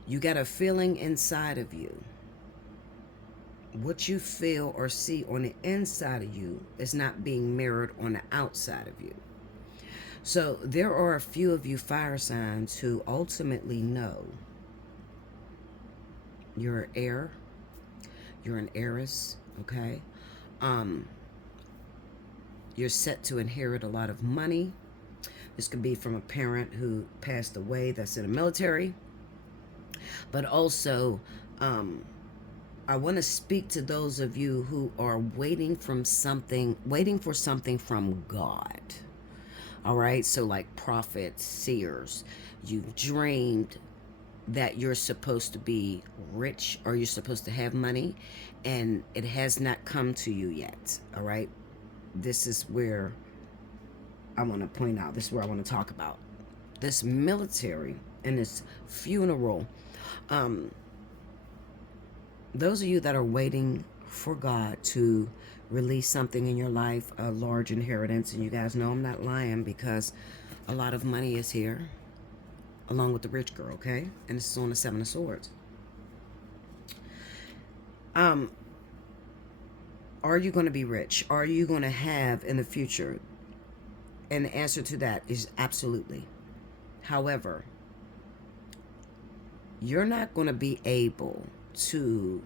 you got a feeling inside of you. What you feel or see on the inside of you is not being mirrored on the outside of you. So there are a few of you fire signs who ultimately know you're an heir, you're an heiress, okay? You're set to inherit a lot of money. This could be from a parent who passed away that's in the military. But also, I want to speak to those of you who are waiting for something from God. All right, so like prophets, seers, you've dreamed that you're supposed to be rich or you're supposed to have money, and it has not come to you yet. All right, this is where I want to point out, this is where I want to talk about this military and this funeral. Those of you that are waiting for God to release something in your life, a large inheritance, and you guys know I'm not lying because a lot of money is here along with the rich girl, okay? And this is on the Seven of Swords. Are you going to be rich? Are you going to have in the future? And the answer to that is absolutely. However, you're not going to be able to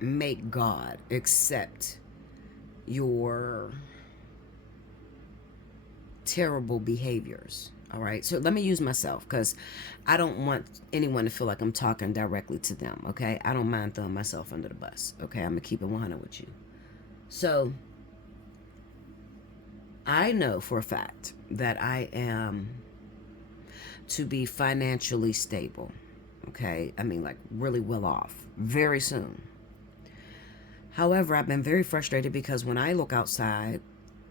make God accept your terrible behaviors. All right, so let me use myself because I don't want anyone to feel like I'm talking directly to them. Okay, I don't mind throwing myself under the bus. Okay, I'm gonna keep it 100 with you. So I know for a fact that I am to be financially stable. Okay, I mean, like really well off very soon. However, I've been very frustrated because when I look outside,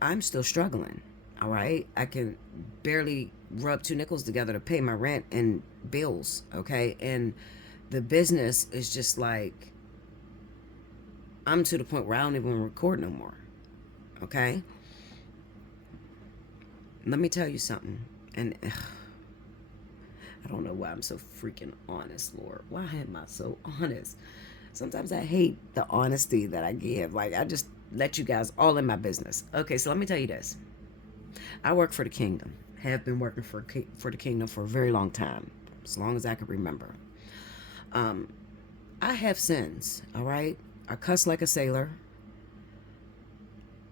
I'm still struggling. All right, I can barely rub two nickels together to pay my rent and bills. Okay, and the business is just like, I'm to the point where I don't even record no more. Okay, let me tell you something, and I don't know why I'm so freaking honest, Lord. Why am I so honest? Sometimes I hate the honesty that I give. Like, I just let you guys all in my business. Okay, so let me tell you this. I work for the kingdom. Have been working for the kingdom for a very long time. As long as I can remember. I have sins, all right? I cuss like a sailor.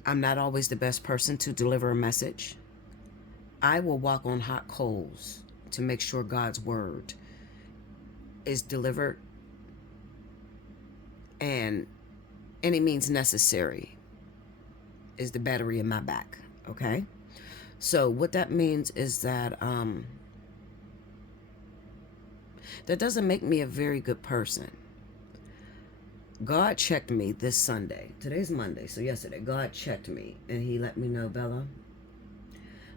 I'm not always the best person to deliver a message. I will walk on hot coals to make sure God's word is delivered, and any means necessary is the battery in my back. Okay, so what that means is that that doesn't make me a very good person. God checked me this Sunday. Today's Monday, so yesterday God checked me and he let me know, Bella,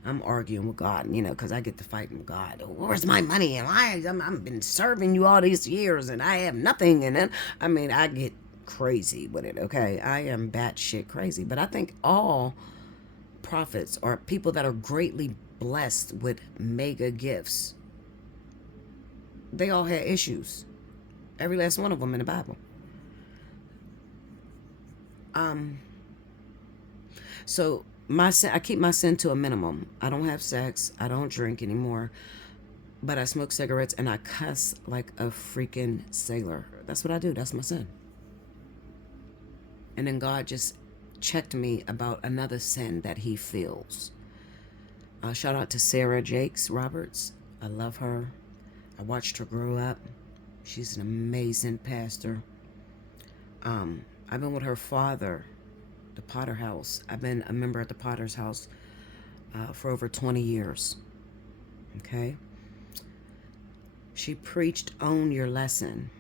I'm arguing with God, you know, because I get to fighting with God. Where's my money? And I've been serving you all these years and I have nothing. And then, I mean, I get crazy with it, okay? I am batshit crazy. But I think all prophets are people that are greatly blessed with mega gifts. They all had issues. Every last one of them in the Bible. So my sin, I keep my sin to a minimum. I don't have sex. I don't drink anymore. But I smoke cigarettes and I cuss like a freaking sailor. That's what I do. That's my sin. And then God just checked me about another sin that he feels. Shout out to Sarah Jakes Roberts. I love her. I watched her grow up. She's an amazing pastor. I've been with her father the Potter House. I've been a member at the Potter's House for over 20 years. Okay? She preached, own your lesson.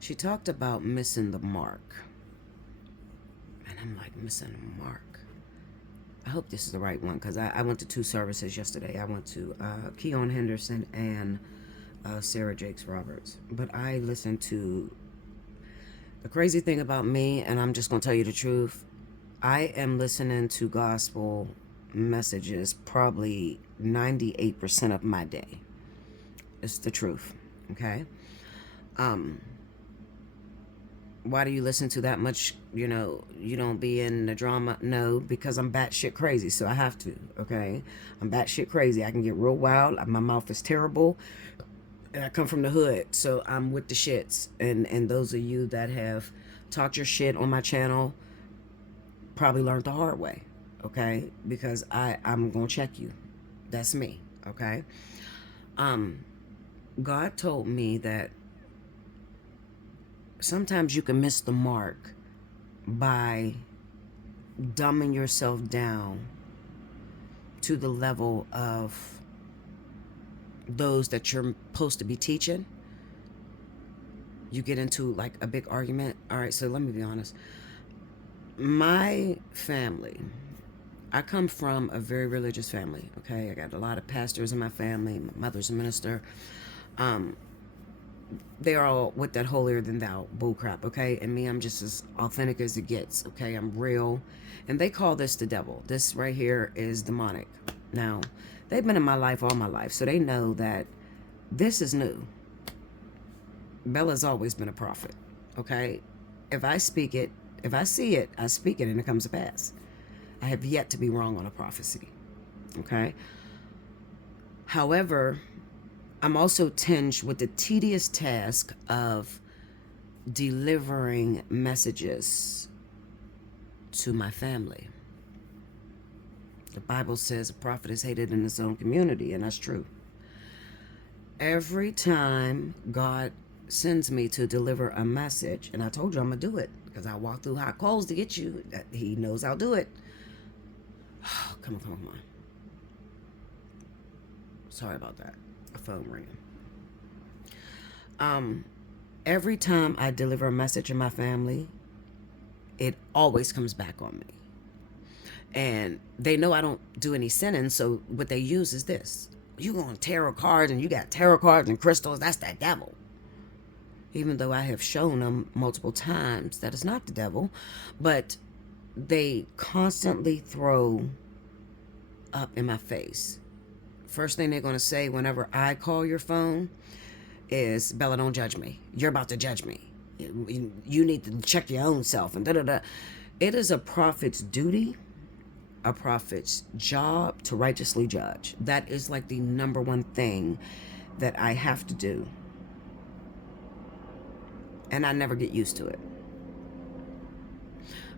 She talked about missing the mark. And I'm like, missing the mark. I hope this is the right one, because I went to 2 services yesterday. I went to Keon Henderson and Sarah Jakes Roberts. But I listened to, the crazy thing about me, and I'm just going to tell you the truth, I am listening to gospel messages probably 98% of my day. It's the truth, okay? Why do you listen to that much? You don't be in the drama. No, because I'm batshit crazy, so I have to, okay? I'm batshit crazy. I can get real wild. My mouth is terrible. And I come from the hood, so I'm with the shits. And those of you that have talked your shit on my channel probably learned the hard way, okay? Because I'm going to check you. That's me, okay? God told me that sometimes you can miss the mark by dumbing yourself down to the level of those that you're supposed to be teaching. You get into like a big argument. All right, so let me be honest. My family, I come from a very religious family, okay? I got a lot of pastors in my family. My mother's a minister. They're all with that holier than thou bullcrap, okay? And me, I'm just as authentic as it gets, okay? I'm real. And they call this the devil. This right here is demonic. Now, they've been in my life all my life, so they know that this is new. Bella's always been a prophet, okay? If I speak it, if I see it, I speak it and it comes to pass. I have yet to be wrong on a prophecy, okay? However, I'm also tinged with the tedious task of delivering messages to my family. The Bible says a prophet is hated in his own community, and that's true. Every time God sends me to deliver a message, and I told you I'm going to do it, because I walk through hot coals to get you. He knows I'll do it. Oh, come on. Sorry about that. A phone ringing. Every time I deliver a message in my family, it always comes back on me. And they know I don't do any sinning, so what they use is this. You go on tarot cards and you got tarot cards and crystals, that's that devil. Even though I have shown them multiple times that it's not the devil, but they constantly throw up in my face. First thing they're going to say whenever I call your phone is, Bella, don't judge me. You're about to judge me. You need to check your own self and da-da-da. It is a prophet's duty, a prophet's job to righteously judge. That is like the number one thing that I have to do. And I never get used to it.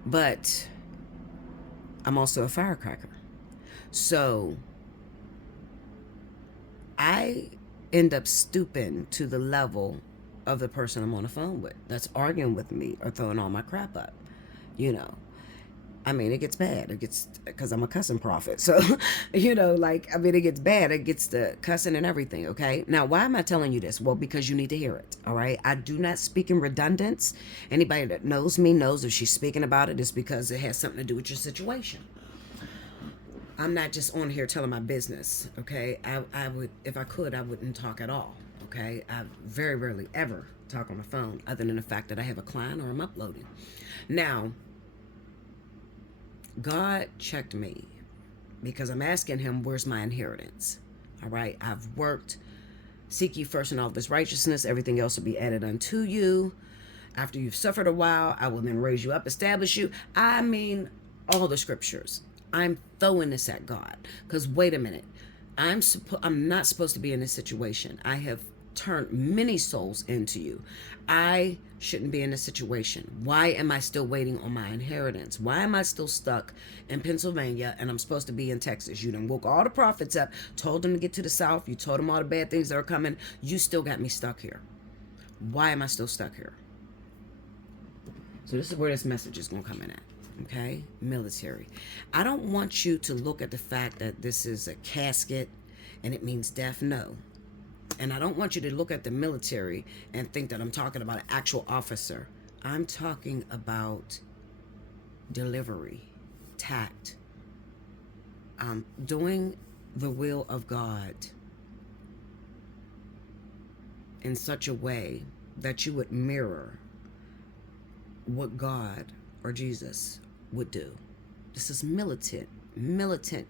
But I'm also a firecracker. So I end up stooping to the level of the person I'm on the phone with that's arguing with me or throwing all my crap up. I mean, it gets bad. It gets, because I'm a cussing prophet. So, it gets bad. It gets the cussing and everything, okay? Now, why am I telling you this? Well, because you need to hear it, all right? I do not speak in redundance. Anybody that knows me knows if she's speaking about it, it's because it has something to do with your situation. I'm not just on here telling my business, okay? I would, if I could, I wouldn't talk at all, okay? I very rarely ever talk on the phone other than the fact that I have a client or I'm uploading. Now, God checked me because I'm asking him, where's my inheritance? All right, I've worked. Seek ye first in all of his righteousness. Everything else will be added unto you. After you've suffered a while, I will then raise you up, establish you. I mean, all the scriptures. I'm throwing this at God because wait a minute. I'm not supposed to be in this situation. I have turned many souls into you. I shouldn't be in this situation. Why am I still waiting on my inheritance? Why am I still stuck in Pennsylvania and I'm supposed to be in Texas? You done woke all the prophets up, told them to get to the south. You told them all the bad things that are coming. You still got me stuck here. Why am I still stuck here? So this is where this message is going to come in at. Okay? Military. I don't want you to look at the fact that this is a casket and it means death. No. And I don't want you to look at the military and think that I'm talking about an actual officer. I'm talking about delivery, tact, doing the will of God in such a way that you would mirror what God or Jesus would do. This is militant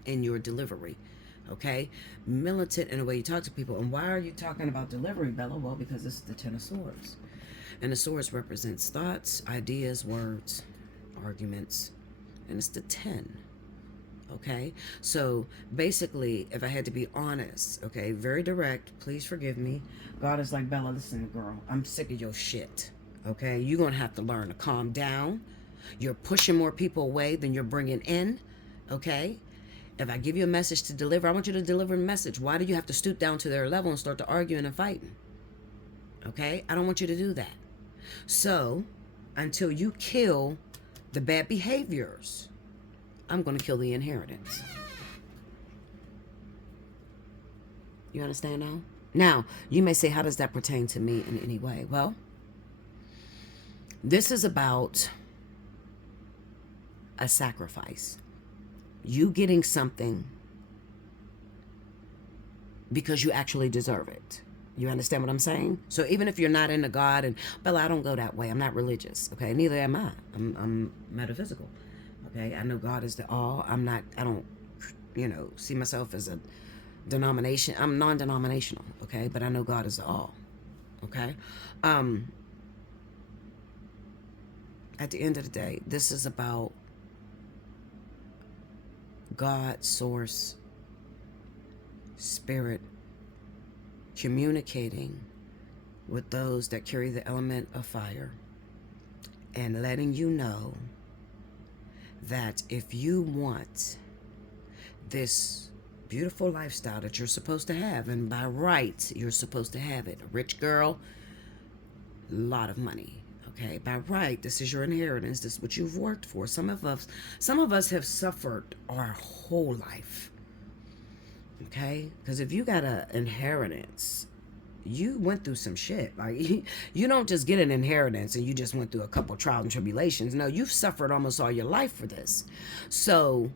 in your delivery, okay? Militant in the way you talk to people. And why are you talking about delivery, Bella? Well, because this is the Ten of Swords. And the swords represents thoughts, ideas, words, arguments. And it's the 10. Okay, so basically, if I had to be honest, okay, very direct, please forgive me. God is like, Bella, listen, girl, I'm sick of your shit. Okay, you're gonna have to learn to calm down. You're pushing more people away than you're bringing in. Okay, if I give you a message to deliver, I want you to deliver a message. Why do you have to stoop down to their level and start to arguing and fighting? Okay, I don't want you to do that. So until you kill the bad behaviors, I'm going to kill the inheritance. You understand now? Now, you may say, how does that pertain to me in any way? Well, this is about a sacrifice. You getting something because you actually deserve it. You understand what I'm saying? So even if you're not into God, and Bella, I don't go that way. I'm not religious. Okay, neither am I. I'm metaphysical. Okay, I know God is the all. I don't, see myself as a denomination. I'm non-denominational. Okay, but I know God is the all. Okay. At the end of the day, this is about God, source, spirit, communicating with those that carry the element of fire and letting you know that if you want this beautiful lifestyle that you're supposed to have, and by right you're supposed to have it, a rich girl, a lot of money, okay, by right, this is your inheritance, this is what you've worked for. Some of us have suffered our whole life, okay, because if you got an inheritance, you went through some shit. Like, you don't just get an inheritance and you just went through a couple trials and tribulations. No, you've suffered almost all your life for this. So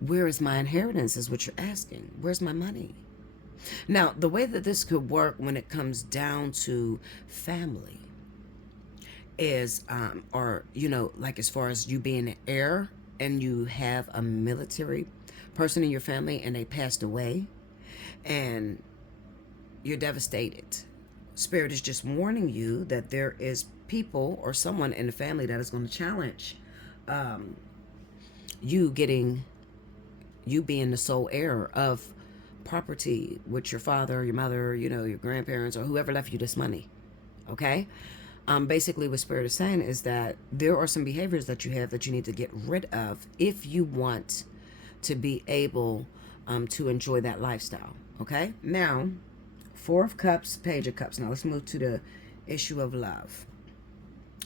where is my inheritance is what you're asking. Where's my money? Now, the way that this could work when it comes down to family is, like as far as you being an heir and you have a military person in your family and they passed away and you're devastated. Spirit is just warning you that there is people or someone in the family that is going to challenge you being the sole heir of property with your father, your mother, your grandparents, or whoever left you this money. Okay? Basically what Spirit is saying is that there are some behaviors that you have that you need to get rid of if you want to be able to enjoy that lifestyle. Okay? Now, Four of Cups, Page of Cups. Now let's move to the issue of love.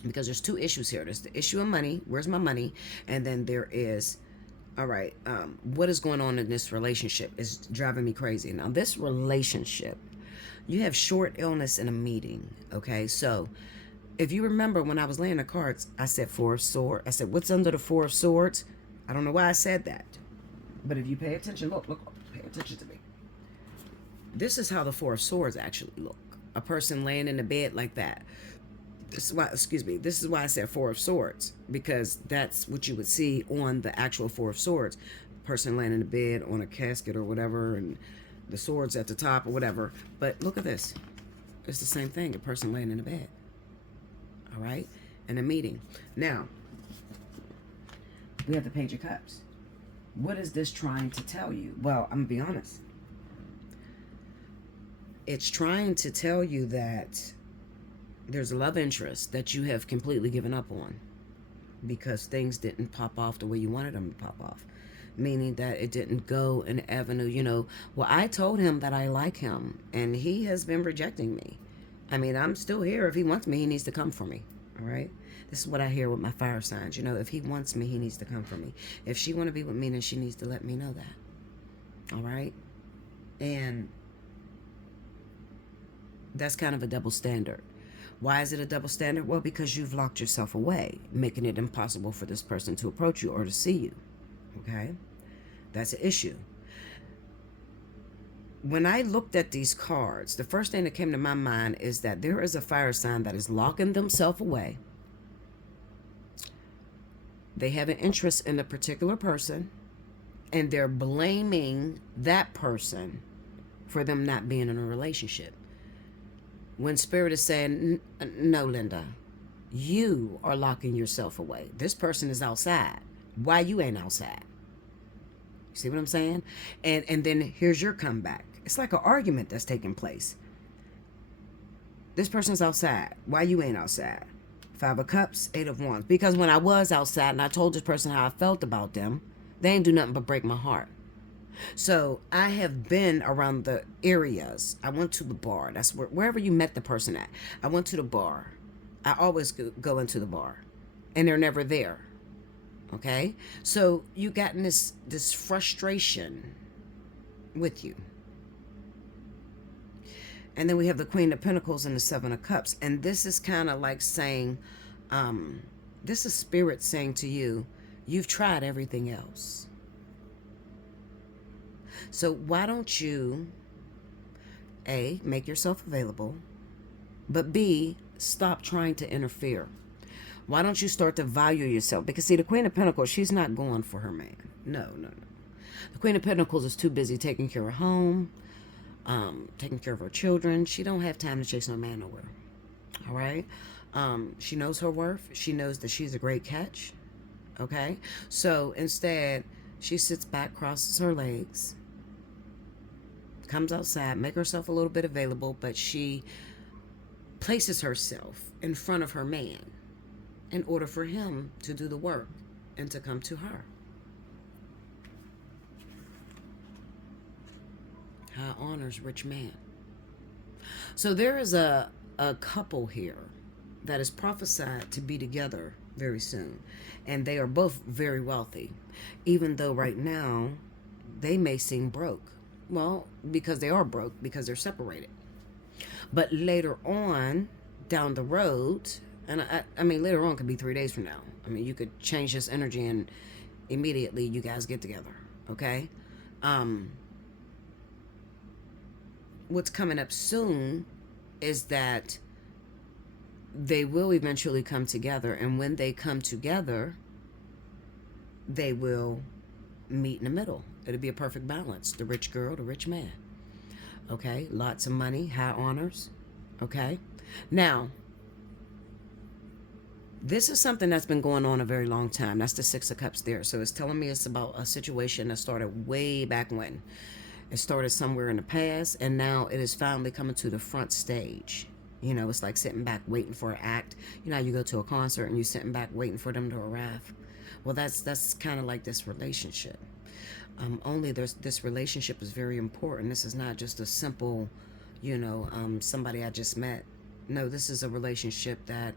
Because there's two issues here. There's the issue of money. Where's my money? And then there is, all right, what is going on in this relationship is driving me crazy. Now this relationship, you have short illness in a meeting. Okay, so if you remember when I was laying the cards, I said Four of Swords. I said, what's under the Four of Swords? I don't know why I said that. But if you pay attention, look, pay attention to me. This is how the Four of Swords actually look. A person laying in the bed like that. This is why I said Four of Swords, because that's what you would see on the actual Four of Swords. Person laying in the bed on a casket or whatever, and the swords at the top or whatever. But look at this. It's the same thing, a person laying in the bed. All right? In a meeting. Now, we have the Page of Cups. What is this trying to tell you? Well, I'm going to be honest. It's trying to tell you that there's a love interest that you have completely given up on because things didn't pop off the way you wanted them to pop off. Meaning that it didn't go an avenue, well, I told him that I like him and he has been rejecting me. I mean, I'm still here. If he wants me, he needs to come for me. All right. This is what I hear with my fire signs. You know, if he wants me, he needs to come for me. If she want to be with me, then she needs to let me know that. All right. And that's kind of a double standard. Why is it a double standard? Well, because you've locked yourself away, making it impossible for this person to approach you or to see you. Okay? That's an issue. When I looked at these cards, the first thing that came to my mind is that there is a fire sign that is locking themselves away. They have an interest in a particular person, and they're blaming that person for them not being in a relationship. When Spirit is saying, no, Linda, you are locking yourself away. This person is outside. Why you ain't outside? You see what I'm saying? And then here's your comeback. It's like an argument that's taking place. This person's outside. Why you ain't outside? 5 of Cups, 8 of Wands. Because when I was outside and I told this person how I felt about them, they ain't do nothing but break my heart. So I have been around the areas. I went to the bar. That's wherever you met the person at. I went to the bar. I always go into the bar, and they're never there. Okay, so you gotten this frustration with you. And then we have the Queen of Pentacles and the 7 of Cups, and this is kind of like saying, this is Spirit saying to you, you've tried everything else. So why don't you, A, make yourself available, but B, stop trying to interfere. Why don't you start to value yourself? Because see, the Queen of Pentacles, she's not going for her man. No. The Queen of Pentacles is too busy taking care of home, taking care of her children. She don't have time to chase no man nowhere. All right? She knows her worth. She knows that she's a great catch. Okay? So instead, she sits back, crosses her legs, comes outside, make herself a little bit available, but she places herself in front of her man in order for him to do the work and to come to her. High honors rich man. So there is a couple here that is prophesied to be together very soon, and they are both very wealthy, even though right now they may seem broke. Well, because they are broke, because they're separated. But later on, down the road, and I mean later on could be 3 days from now. I mean, you could change this energy and immediately you guys get together, okay? What's coming up soon is that they will eventually come together, and when they come together, they will meet in the middle. It'll be a perfect balance. The rich girl, the rich man. Okay? Lots of money, high honors. Okay? Now, this is something that's been going on a very long time. That's the 6 of Cups there. So it's telling me it's about a situation that started way back when. It started somewhere in the past, and now it is finally coming to the front stage. You know, it's like sitting back waiting for an act. You know how you go to a concert and you're sitting back waiting for them to arrive? Well, that's kind of like this relationship. Only this relationship is very important. This is not just a simple, somebody I just met. No, this is a relationship that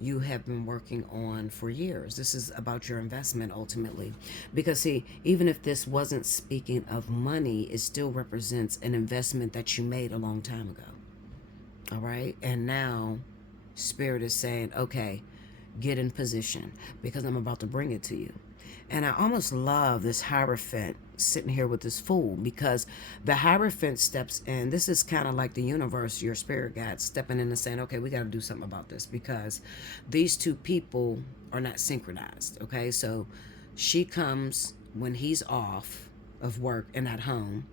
you have been working on for years. This is about your investment ultimately. Because see, even if this wasn't speaking of money, it still represents an investment that you made a long time ago. All right? And now Spirit is saying, okay, get in position because I'm about to bring it to you. And I almost love this Hierophant sitting here with this Fool, because the Hierophant steps in. This is kind of like the universe, your spirit guide, stepping in and saying, okay, we got to do something about this because these two people are not synchronized. Okay, so she comes when he's off of work and at home.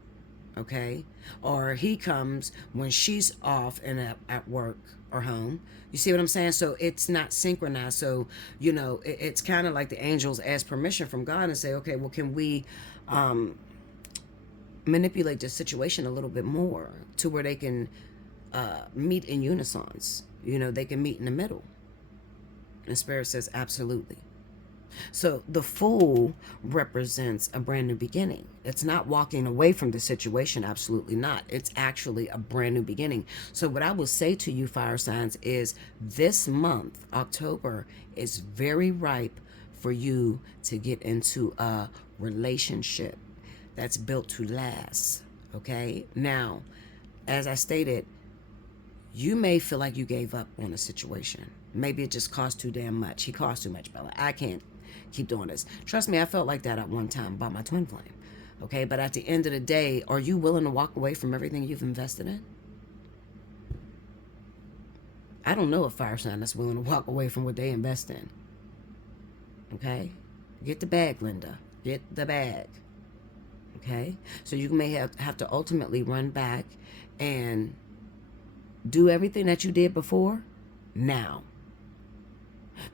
Okay, or he comes when she's off and at work or home. You see what I'm saying? So it's not synchronized. So, it's kind of like the angels ask permission from God and say, okay, well, can we manipulate the situation a little bit more to where they can meet in unisons? They can meet in the middle. And Spirit says, absolutely. So the Fool represents a brand new beginning. It's not walking away from the situation. Absolutely not. It's actually a brand new beginning. So what I will say to you, fire signs, is this month, October, is very ripe for you to get into a relationship that's built to last. Okay? Now, as I stated, you may feel like you gave up on a situation. Maybe it just cost too damn much. He cost too much, Bella. I can't keep doing this. Trust me, I felt like that at one time about my twin flame. Okay, but at the end of the day, are you willing to walk away from everything you've invested in? I don't know a fire sign that's willing to walk away from what they invest in. Okay? Get the bag, Linda. Get the bag. Okay? So you may have to ultimately run back and do everything that you did before now.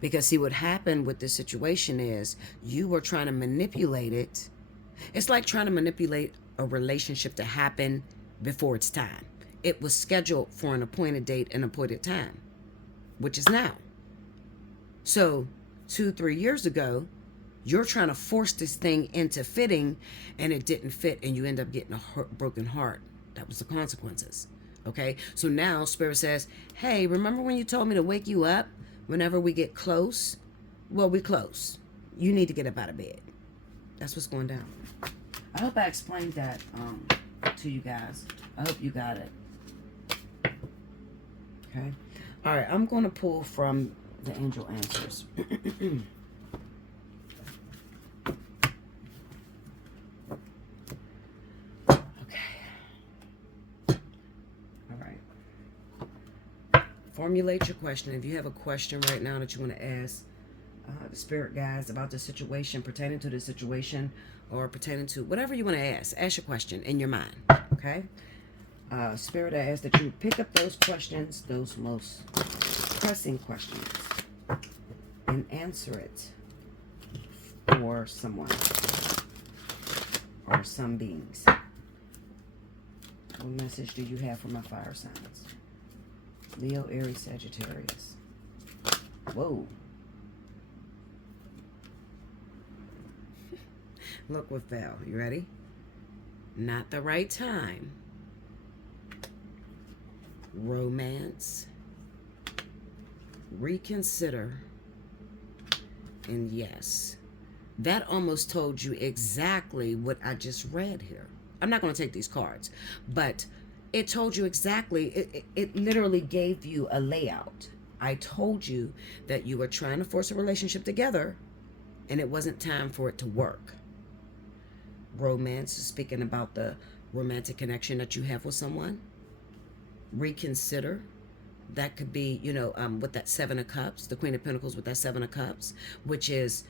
Because see, what happened with this situation is you were trying to manipulate it. It's like trying to manipulate a relationship to happen before it's time. It was scheduled for an appointed date and appointed time, which is now. So 2-3 years ago, you're trying to force this thing into fitting and it didn't fit and you end up getting a broken heart. That was the consequences. Okay, so now Spirit says, hey, remember when you told me to wake you up whenever we get close? Well, we're close. You need to get up out of bed. That's what's going down. I hope I explained that to you guys. I hope you got it. Okay. All right, I'm going to pull from the angel answers. Formulate your question. If you have a question right now that you want to ask the spirit guides about the situation, pertaining to the situation, or pertaining to whatever you want to ask your question in your mind. Okay? Spirit, I ask that you pick up those questions, those most pressing questions, and answer it for someone or some beings. What message do you have for my fire signs? Leo, Aries, Sagittarius. Whoa. Look what fell. You ready? Not the right time. Romance. Reconsider. And yes. That almost told you exactly what I just read here. I'm not going to take these cards, but it told you exactly, it literally gave you a layout. I told you that you were trying to force a relationship together and it wasn't time for it to work. Romance is speaking about the romantic connection that you have with someone. Reconsider. That could be, with that Seven of Cups, the Queen of Pentacles with that Seven of Cups, which is,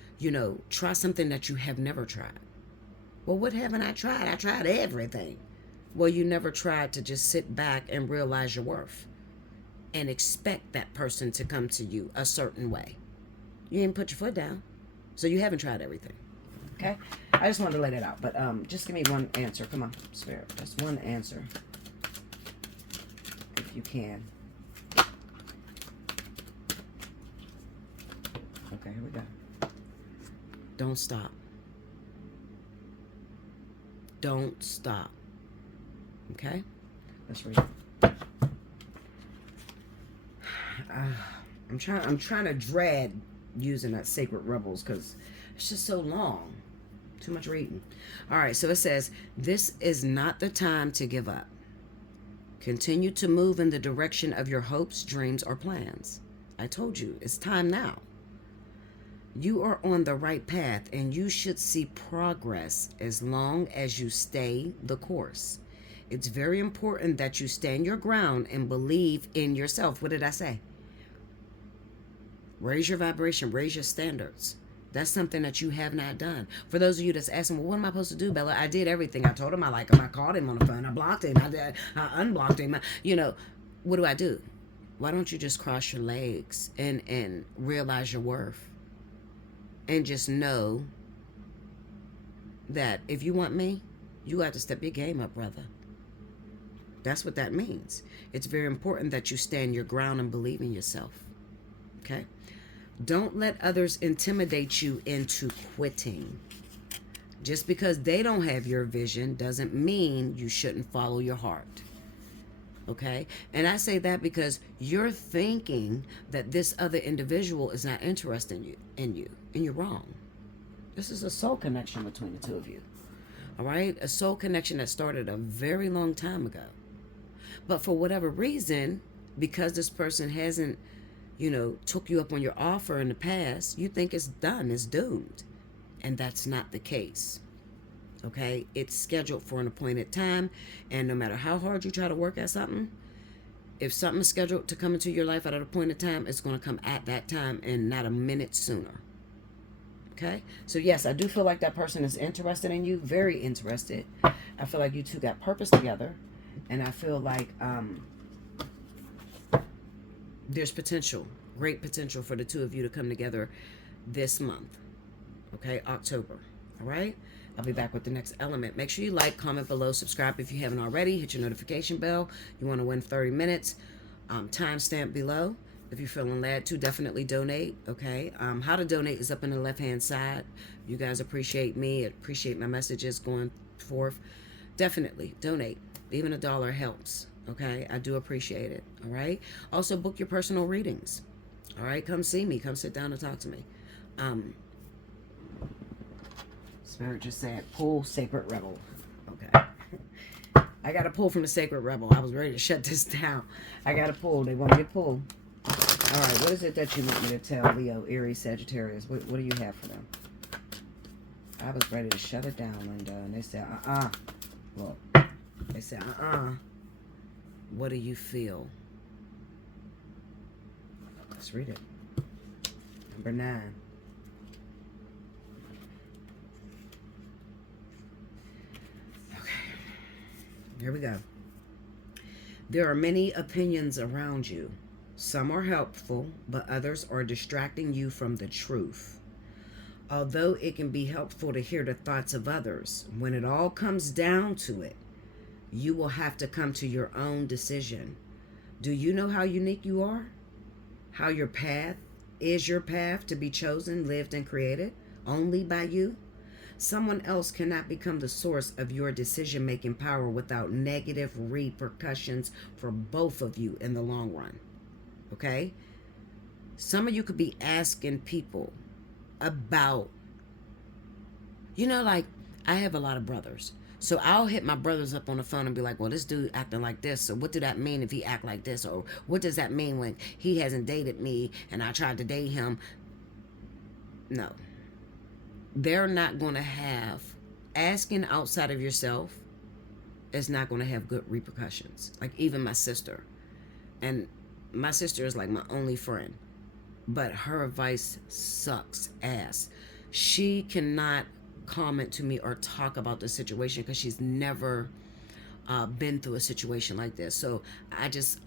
try something that you have never tried. Well, what haven't I tried? I tried everything. Well, you never tried to just sit back and realize your worth and expect that person to come to you a certain way. You didn't put your foot down, so you haven't tried everything. Okay? I just wanted to lay that out, but just give me one answer. Come on, Spirit. Just one answer, if you can. Okay, here we go. Don't stop. Don't stop. Okay, let's read it. I'm trying to dread using that Sacred Rebels because it's just so long. Too much reading. All right, so it says, this is not the time to give up. Continue to move in the direction of your hopes, dreams, or plans. I told you, it's time now. You are on the right path and you should see progress as long as you stay the course. It's very important that you stand your ground and believe in yourself. What did I say? Raise your vibration, raise your standards. That's something that you have not done. For those of you that's asking, well, what am I supposed to do, Bella? I did everything. I told him I like him. I called him on the phone. I blocked him. I unblocked him. What do? Why don't you just cross your legs and realize your worth? And just know that if you want me, you have to step your game up, brother. That's what that means. It's very important that you stand your ground and believe in yourself. Okay? Don't let others intimidate you into quitting. Just because they don't have your vision doesn't mean you shouldn't follow your heart. Okay? And I say that because you're thinking that this other individual is not interested in you, and you're wrong. This is a soul connection between the two of you. All right? A soul connection that started a very long time ago. But for whatever reason, because this person hasn't, took you up on your offer in the past, you think it's done, it's doomed. And that's not the case. Okay? It's scheduled for an appointed time, and no matter how hard you try to work at something, if something is scheduled to come into your life at an appointed time, it's going to come at that time and not a minute sooner. Okay? So yes, I do feel like that person is interested in you, very interested. I feel like you two got purpose together, and I feel like there's potential, great potential for the two of you to come together this month. Okay? October. All right? I'll be back with the next element. Make sure you like, comment below, subscribe if you haven't already. Hit your notification bell. You want to win 30 minutes. Timestamp below. If you're feeling led to, definitely donate. Okay. How to donate is up in the left-hand side. You guys appreciate me. Appreciate my messages going forth. Definitely donate. Even $1 helps. Okay. I do appreciate it. All right. Also, book your personal readings. All right. Come see me. Come sit down and talk to me. Spirit just said, pull Sacred Rebel. Okay. I got a pull from the Sacred Rebel. I was ready to shut this down. I got a pull. They want me to pull. All right. What is it that you want me to tell Leo, Aries, Sagittarius? What do you have for them? I was ready to shut it down, Linda. And they said, Look. They said, What do you feel? Let's read it. Number 9. Here we go. There are many opinions around you. Some are helpful, but others are distracting you from the truth. Although it can be helpful to hear the thoughts of others, when it all comes down to it, you will have to come to your own decision. Do you know how unique you are? How your path is your path to be chosen, lived, and created only by you? Someone else cannot become the source of your decision-making power without negative repercussions for both of you in the long run. Okay? Some of you could be asking people about, like, I have a lot of brothers. So I'll hit my brothers up on the phone and be like, well, this dude acting like this. So what do that mean if he act like this? Or what does that mean when he hasn't dated me and I tried to date him? No. They're not going to have, asking outside of yourself is not going to have good repercussions. Like even my sister. And my sister is like my only friend. But her advice sucks ass. She cannot comment to me or talk about the situation because she's never been through a situation like this. So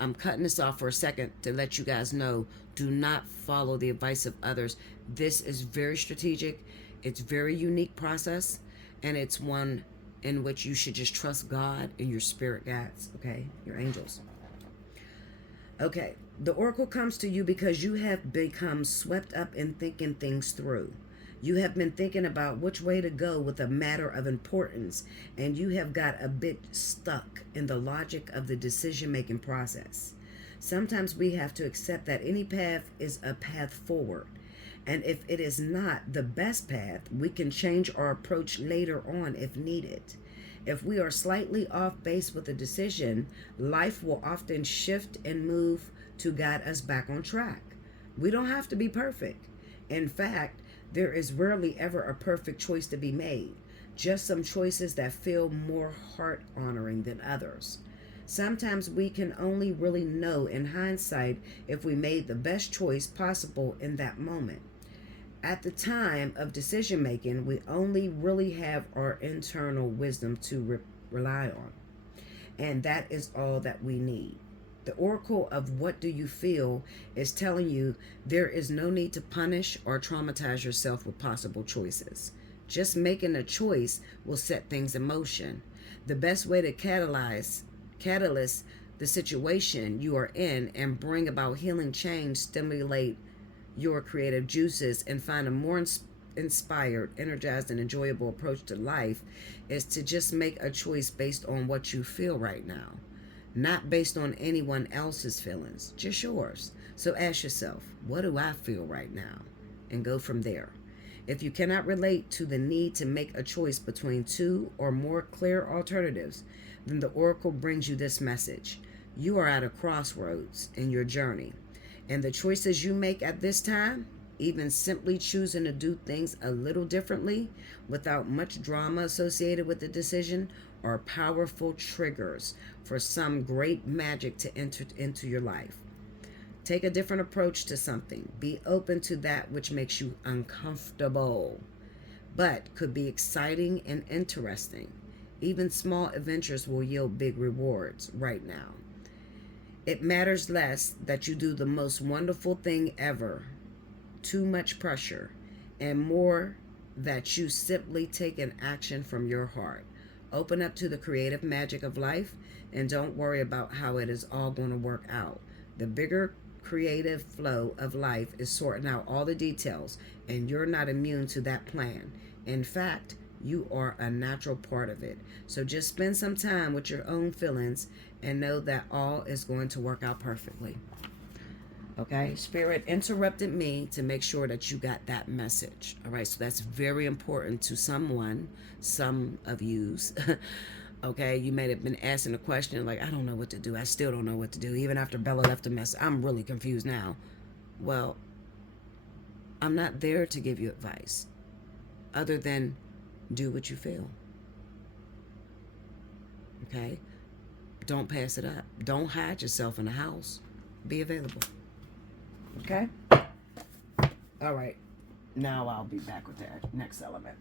I'm cutting this off for a second to let you guys know, do not follow the advice of others. This is very strategic. It's a very unique process, and it's one in which you should just trust God and your spirit guides, okay? Your angels. Okay, the oracle comes to you because you have become swept up in thinking things through. You have been thinking about which way to go with a matter of importance, and you have got a bit stuck in the logic of the decision-making process. Sometimes we have to accept that any path is a path forward. And if it is not the best path, we can change our approach later on if needed. If we are slightly off base with a decision, life will often shift and move to guide us back on track. We don't have to be perfect. In fact, there is rarely ever a perfect choice to be made, just some choices that feel more heart-honoring than others. Sometimes we can only really know in hindsight if we made the best choice possible in that moment. At the time of decision making, we only really have our internal wisdom to rely on. And that is all that we need. The oracle of what do you feel is telling you there is no need to punish or traumatize yourself with possible choices. Just making a choice will set things in motion. The best way to catalyze the situation you are in and bring about healing change, stimulate your creative juices and find a more inspired, energized, and enjoyable approach to life is to just make a choice based on what you feel right now, not based on anyone else's feelings, just yours. So ask yourself, what do I feel right now? And go from there. If you cannot relate to the need to make a choice between two or more clear alternatives, then the Oracle brings you this message. You are at a crossroads in your journey, and the choices you make at this time, even simply choosing to do things a little differently without much drama associated with the decision, are powerful triggers for some great magic to enter into your life. Take a different approach to something. Be open to that which makes you uncomfortable, but could be exciting and interesting. Even small adventures will yield big rewards right now. It matters less that you do the most wonderful thing ever, too much pressure, and more that you simply take an action from your heart. Open up to the creative magic of life and don't worry about how it is all going to work out. The bigger creative flow of life is sorting out all the details, and you're not immune to that plan. In fact, you are a natural part of it. So just spend some time with your own feelings and know that all is going to work out perfectly. Okay, Spirit interrupted me to make sure that you got that message. All right, so that's very important to someone, some of yous. Okay, you may have been asking a question like, I don't know what to do. I still don't know what to do. Even after Bella left a message, I'm really confused now. Well, I'm not there to give you advice other than do what you feel. Okay? Don't pass it up. Don't hide yourself in the house. Be available. Okay? All right. Now I'll be back with that next element.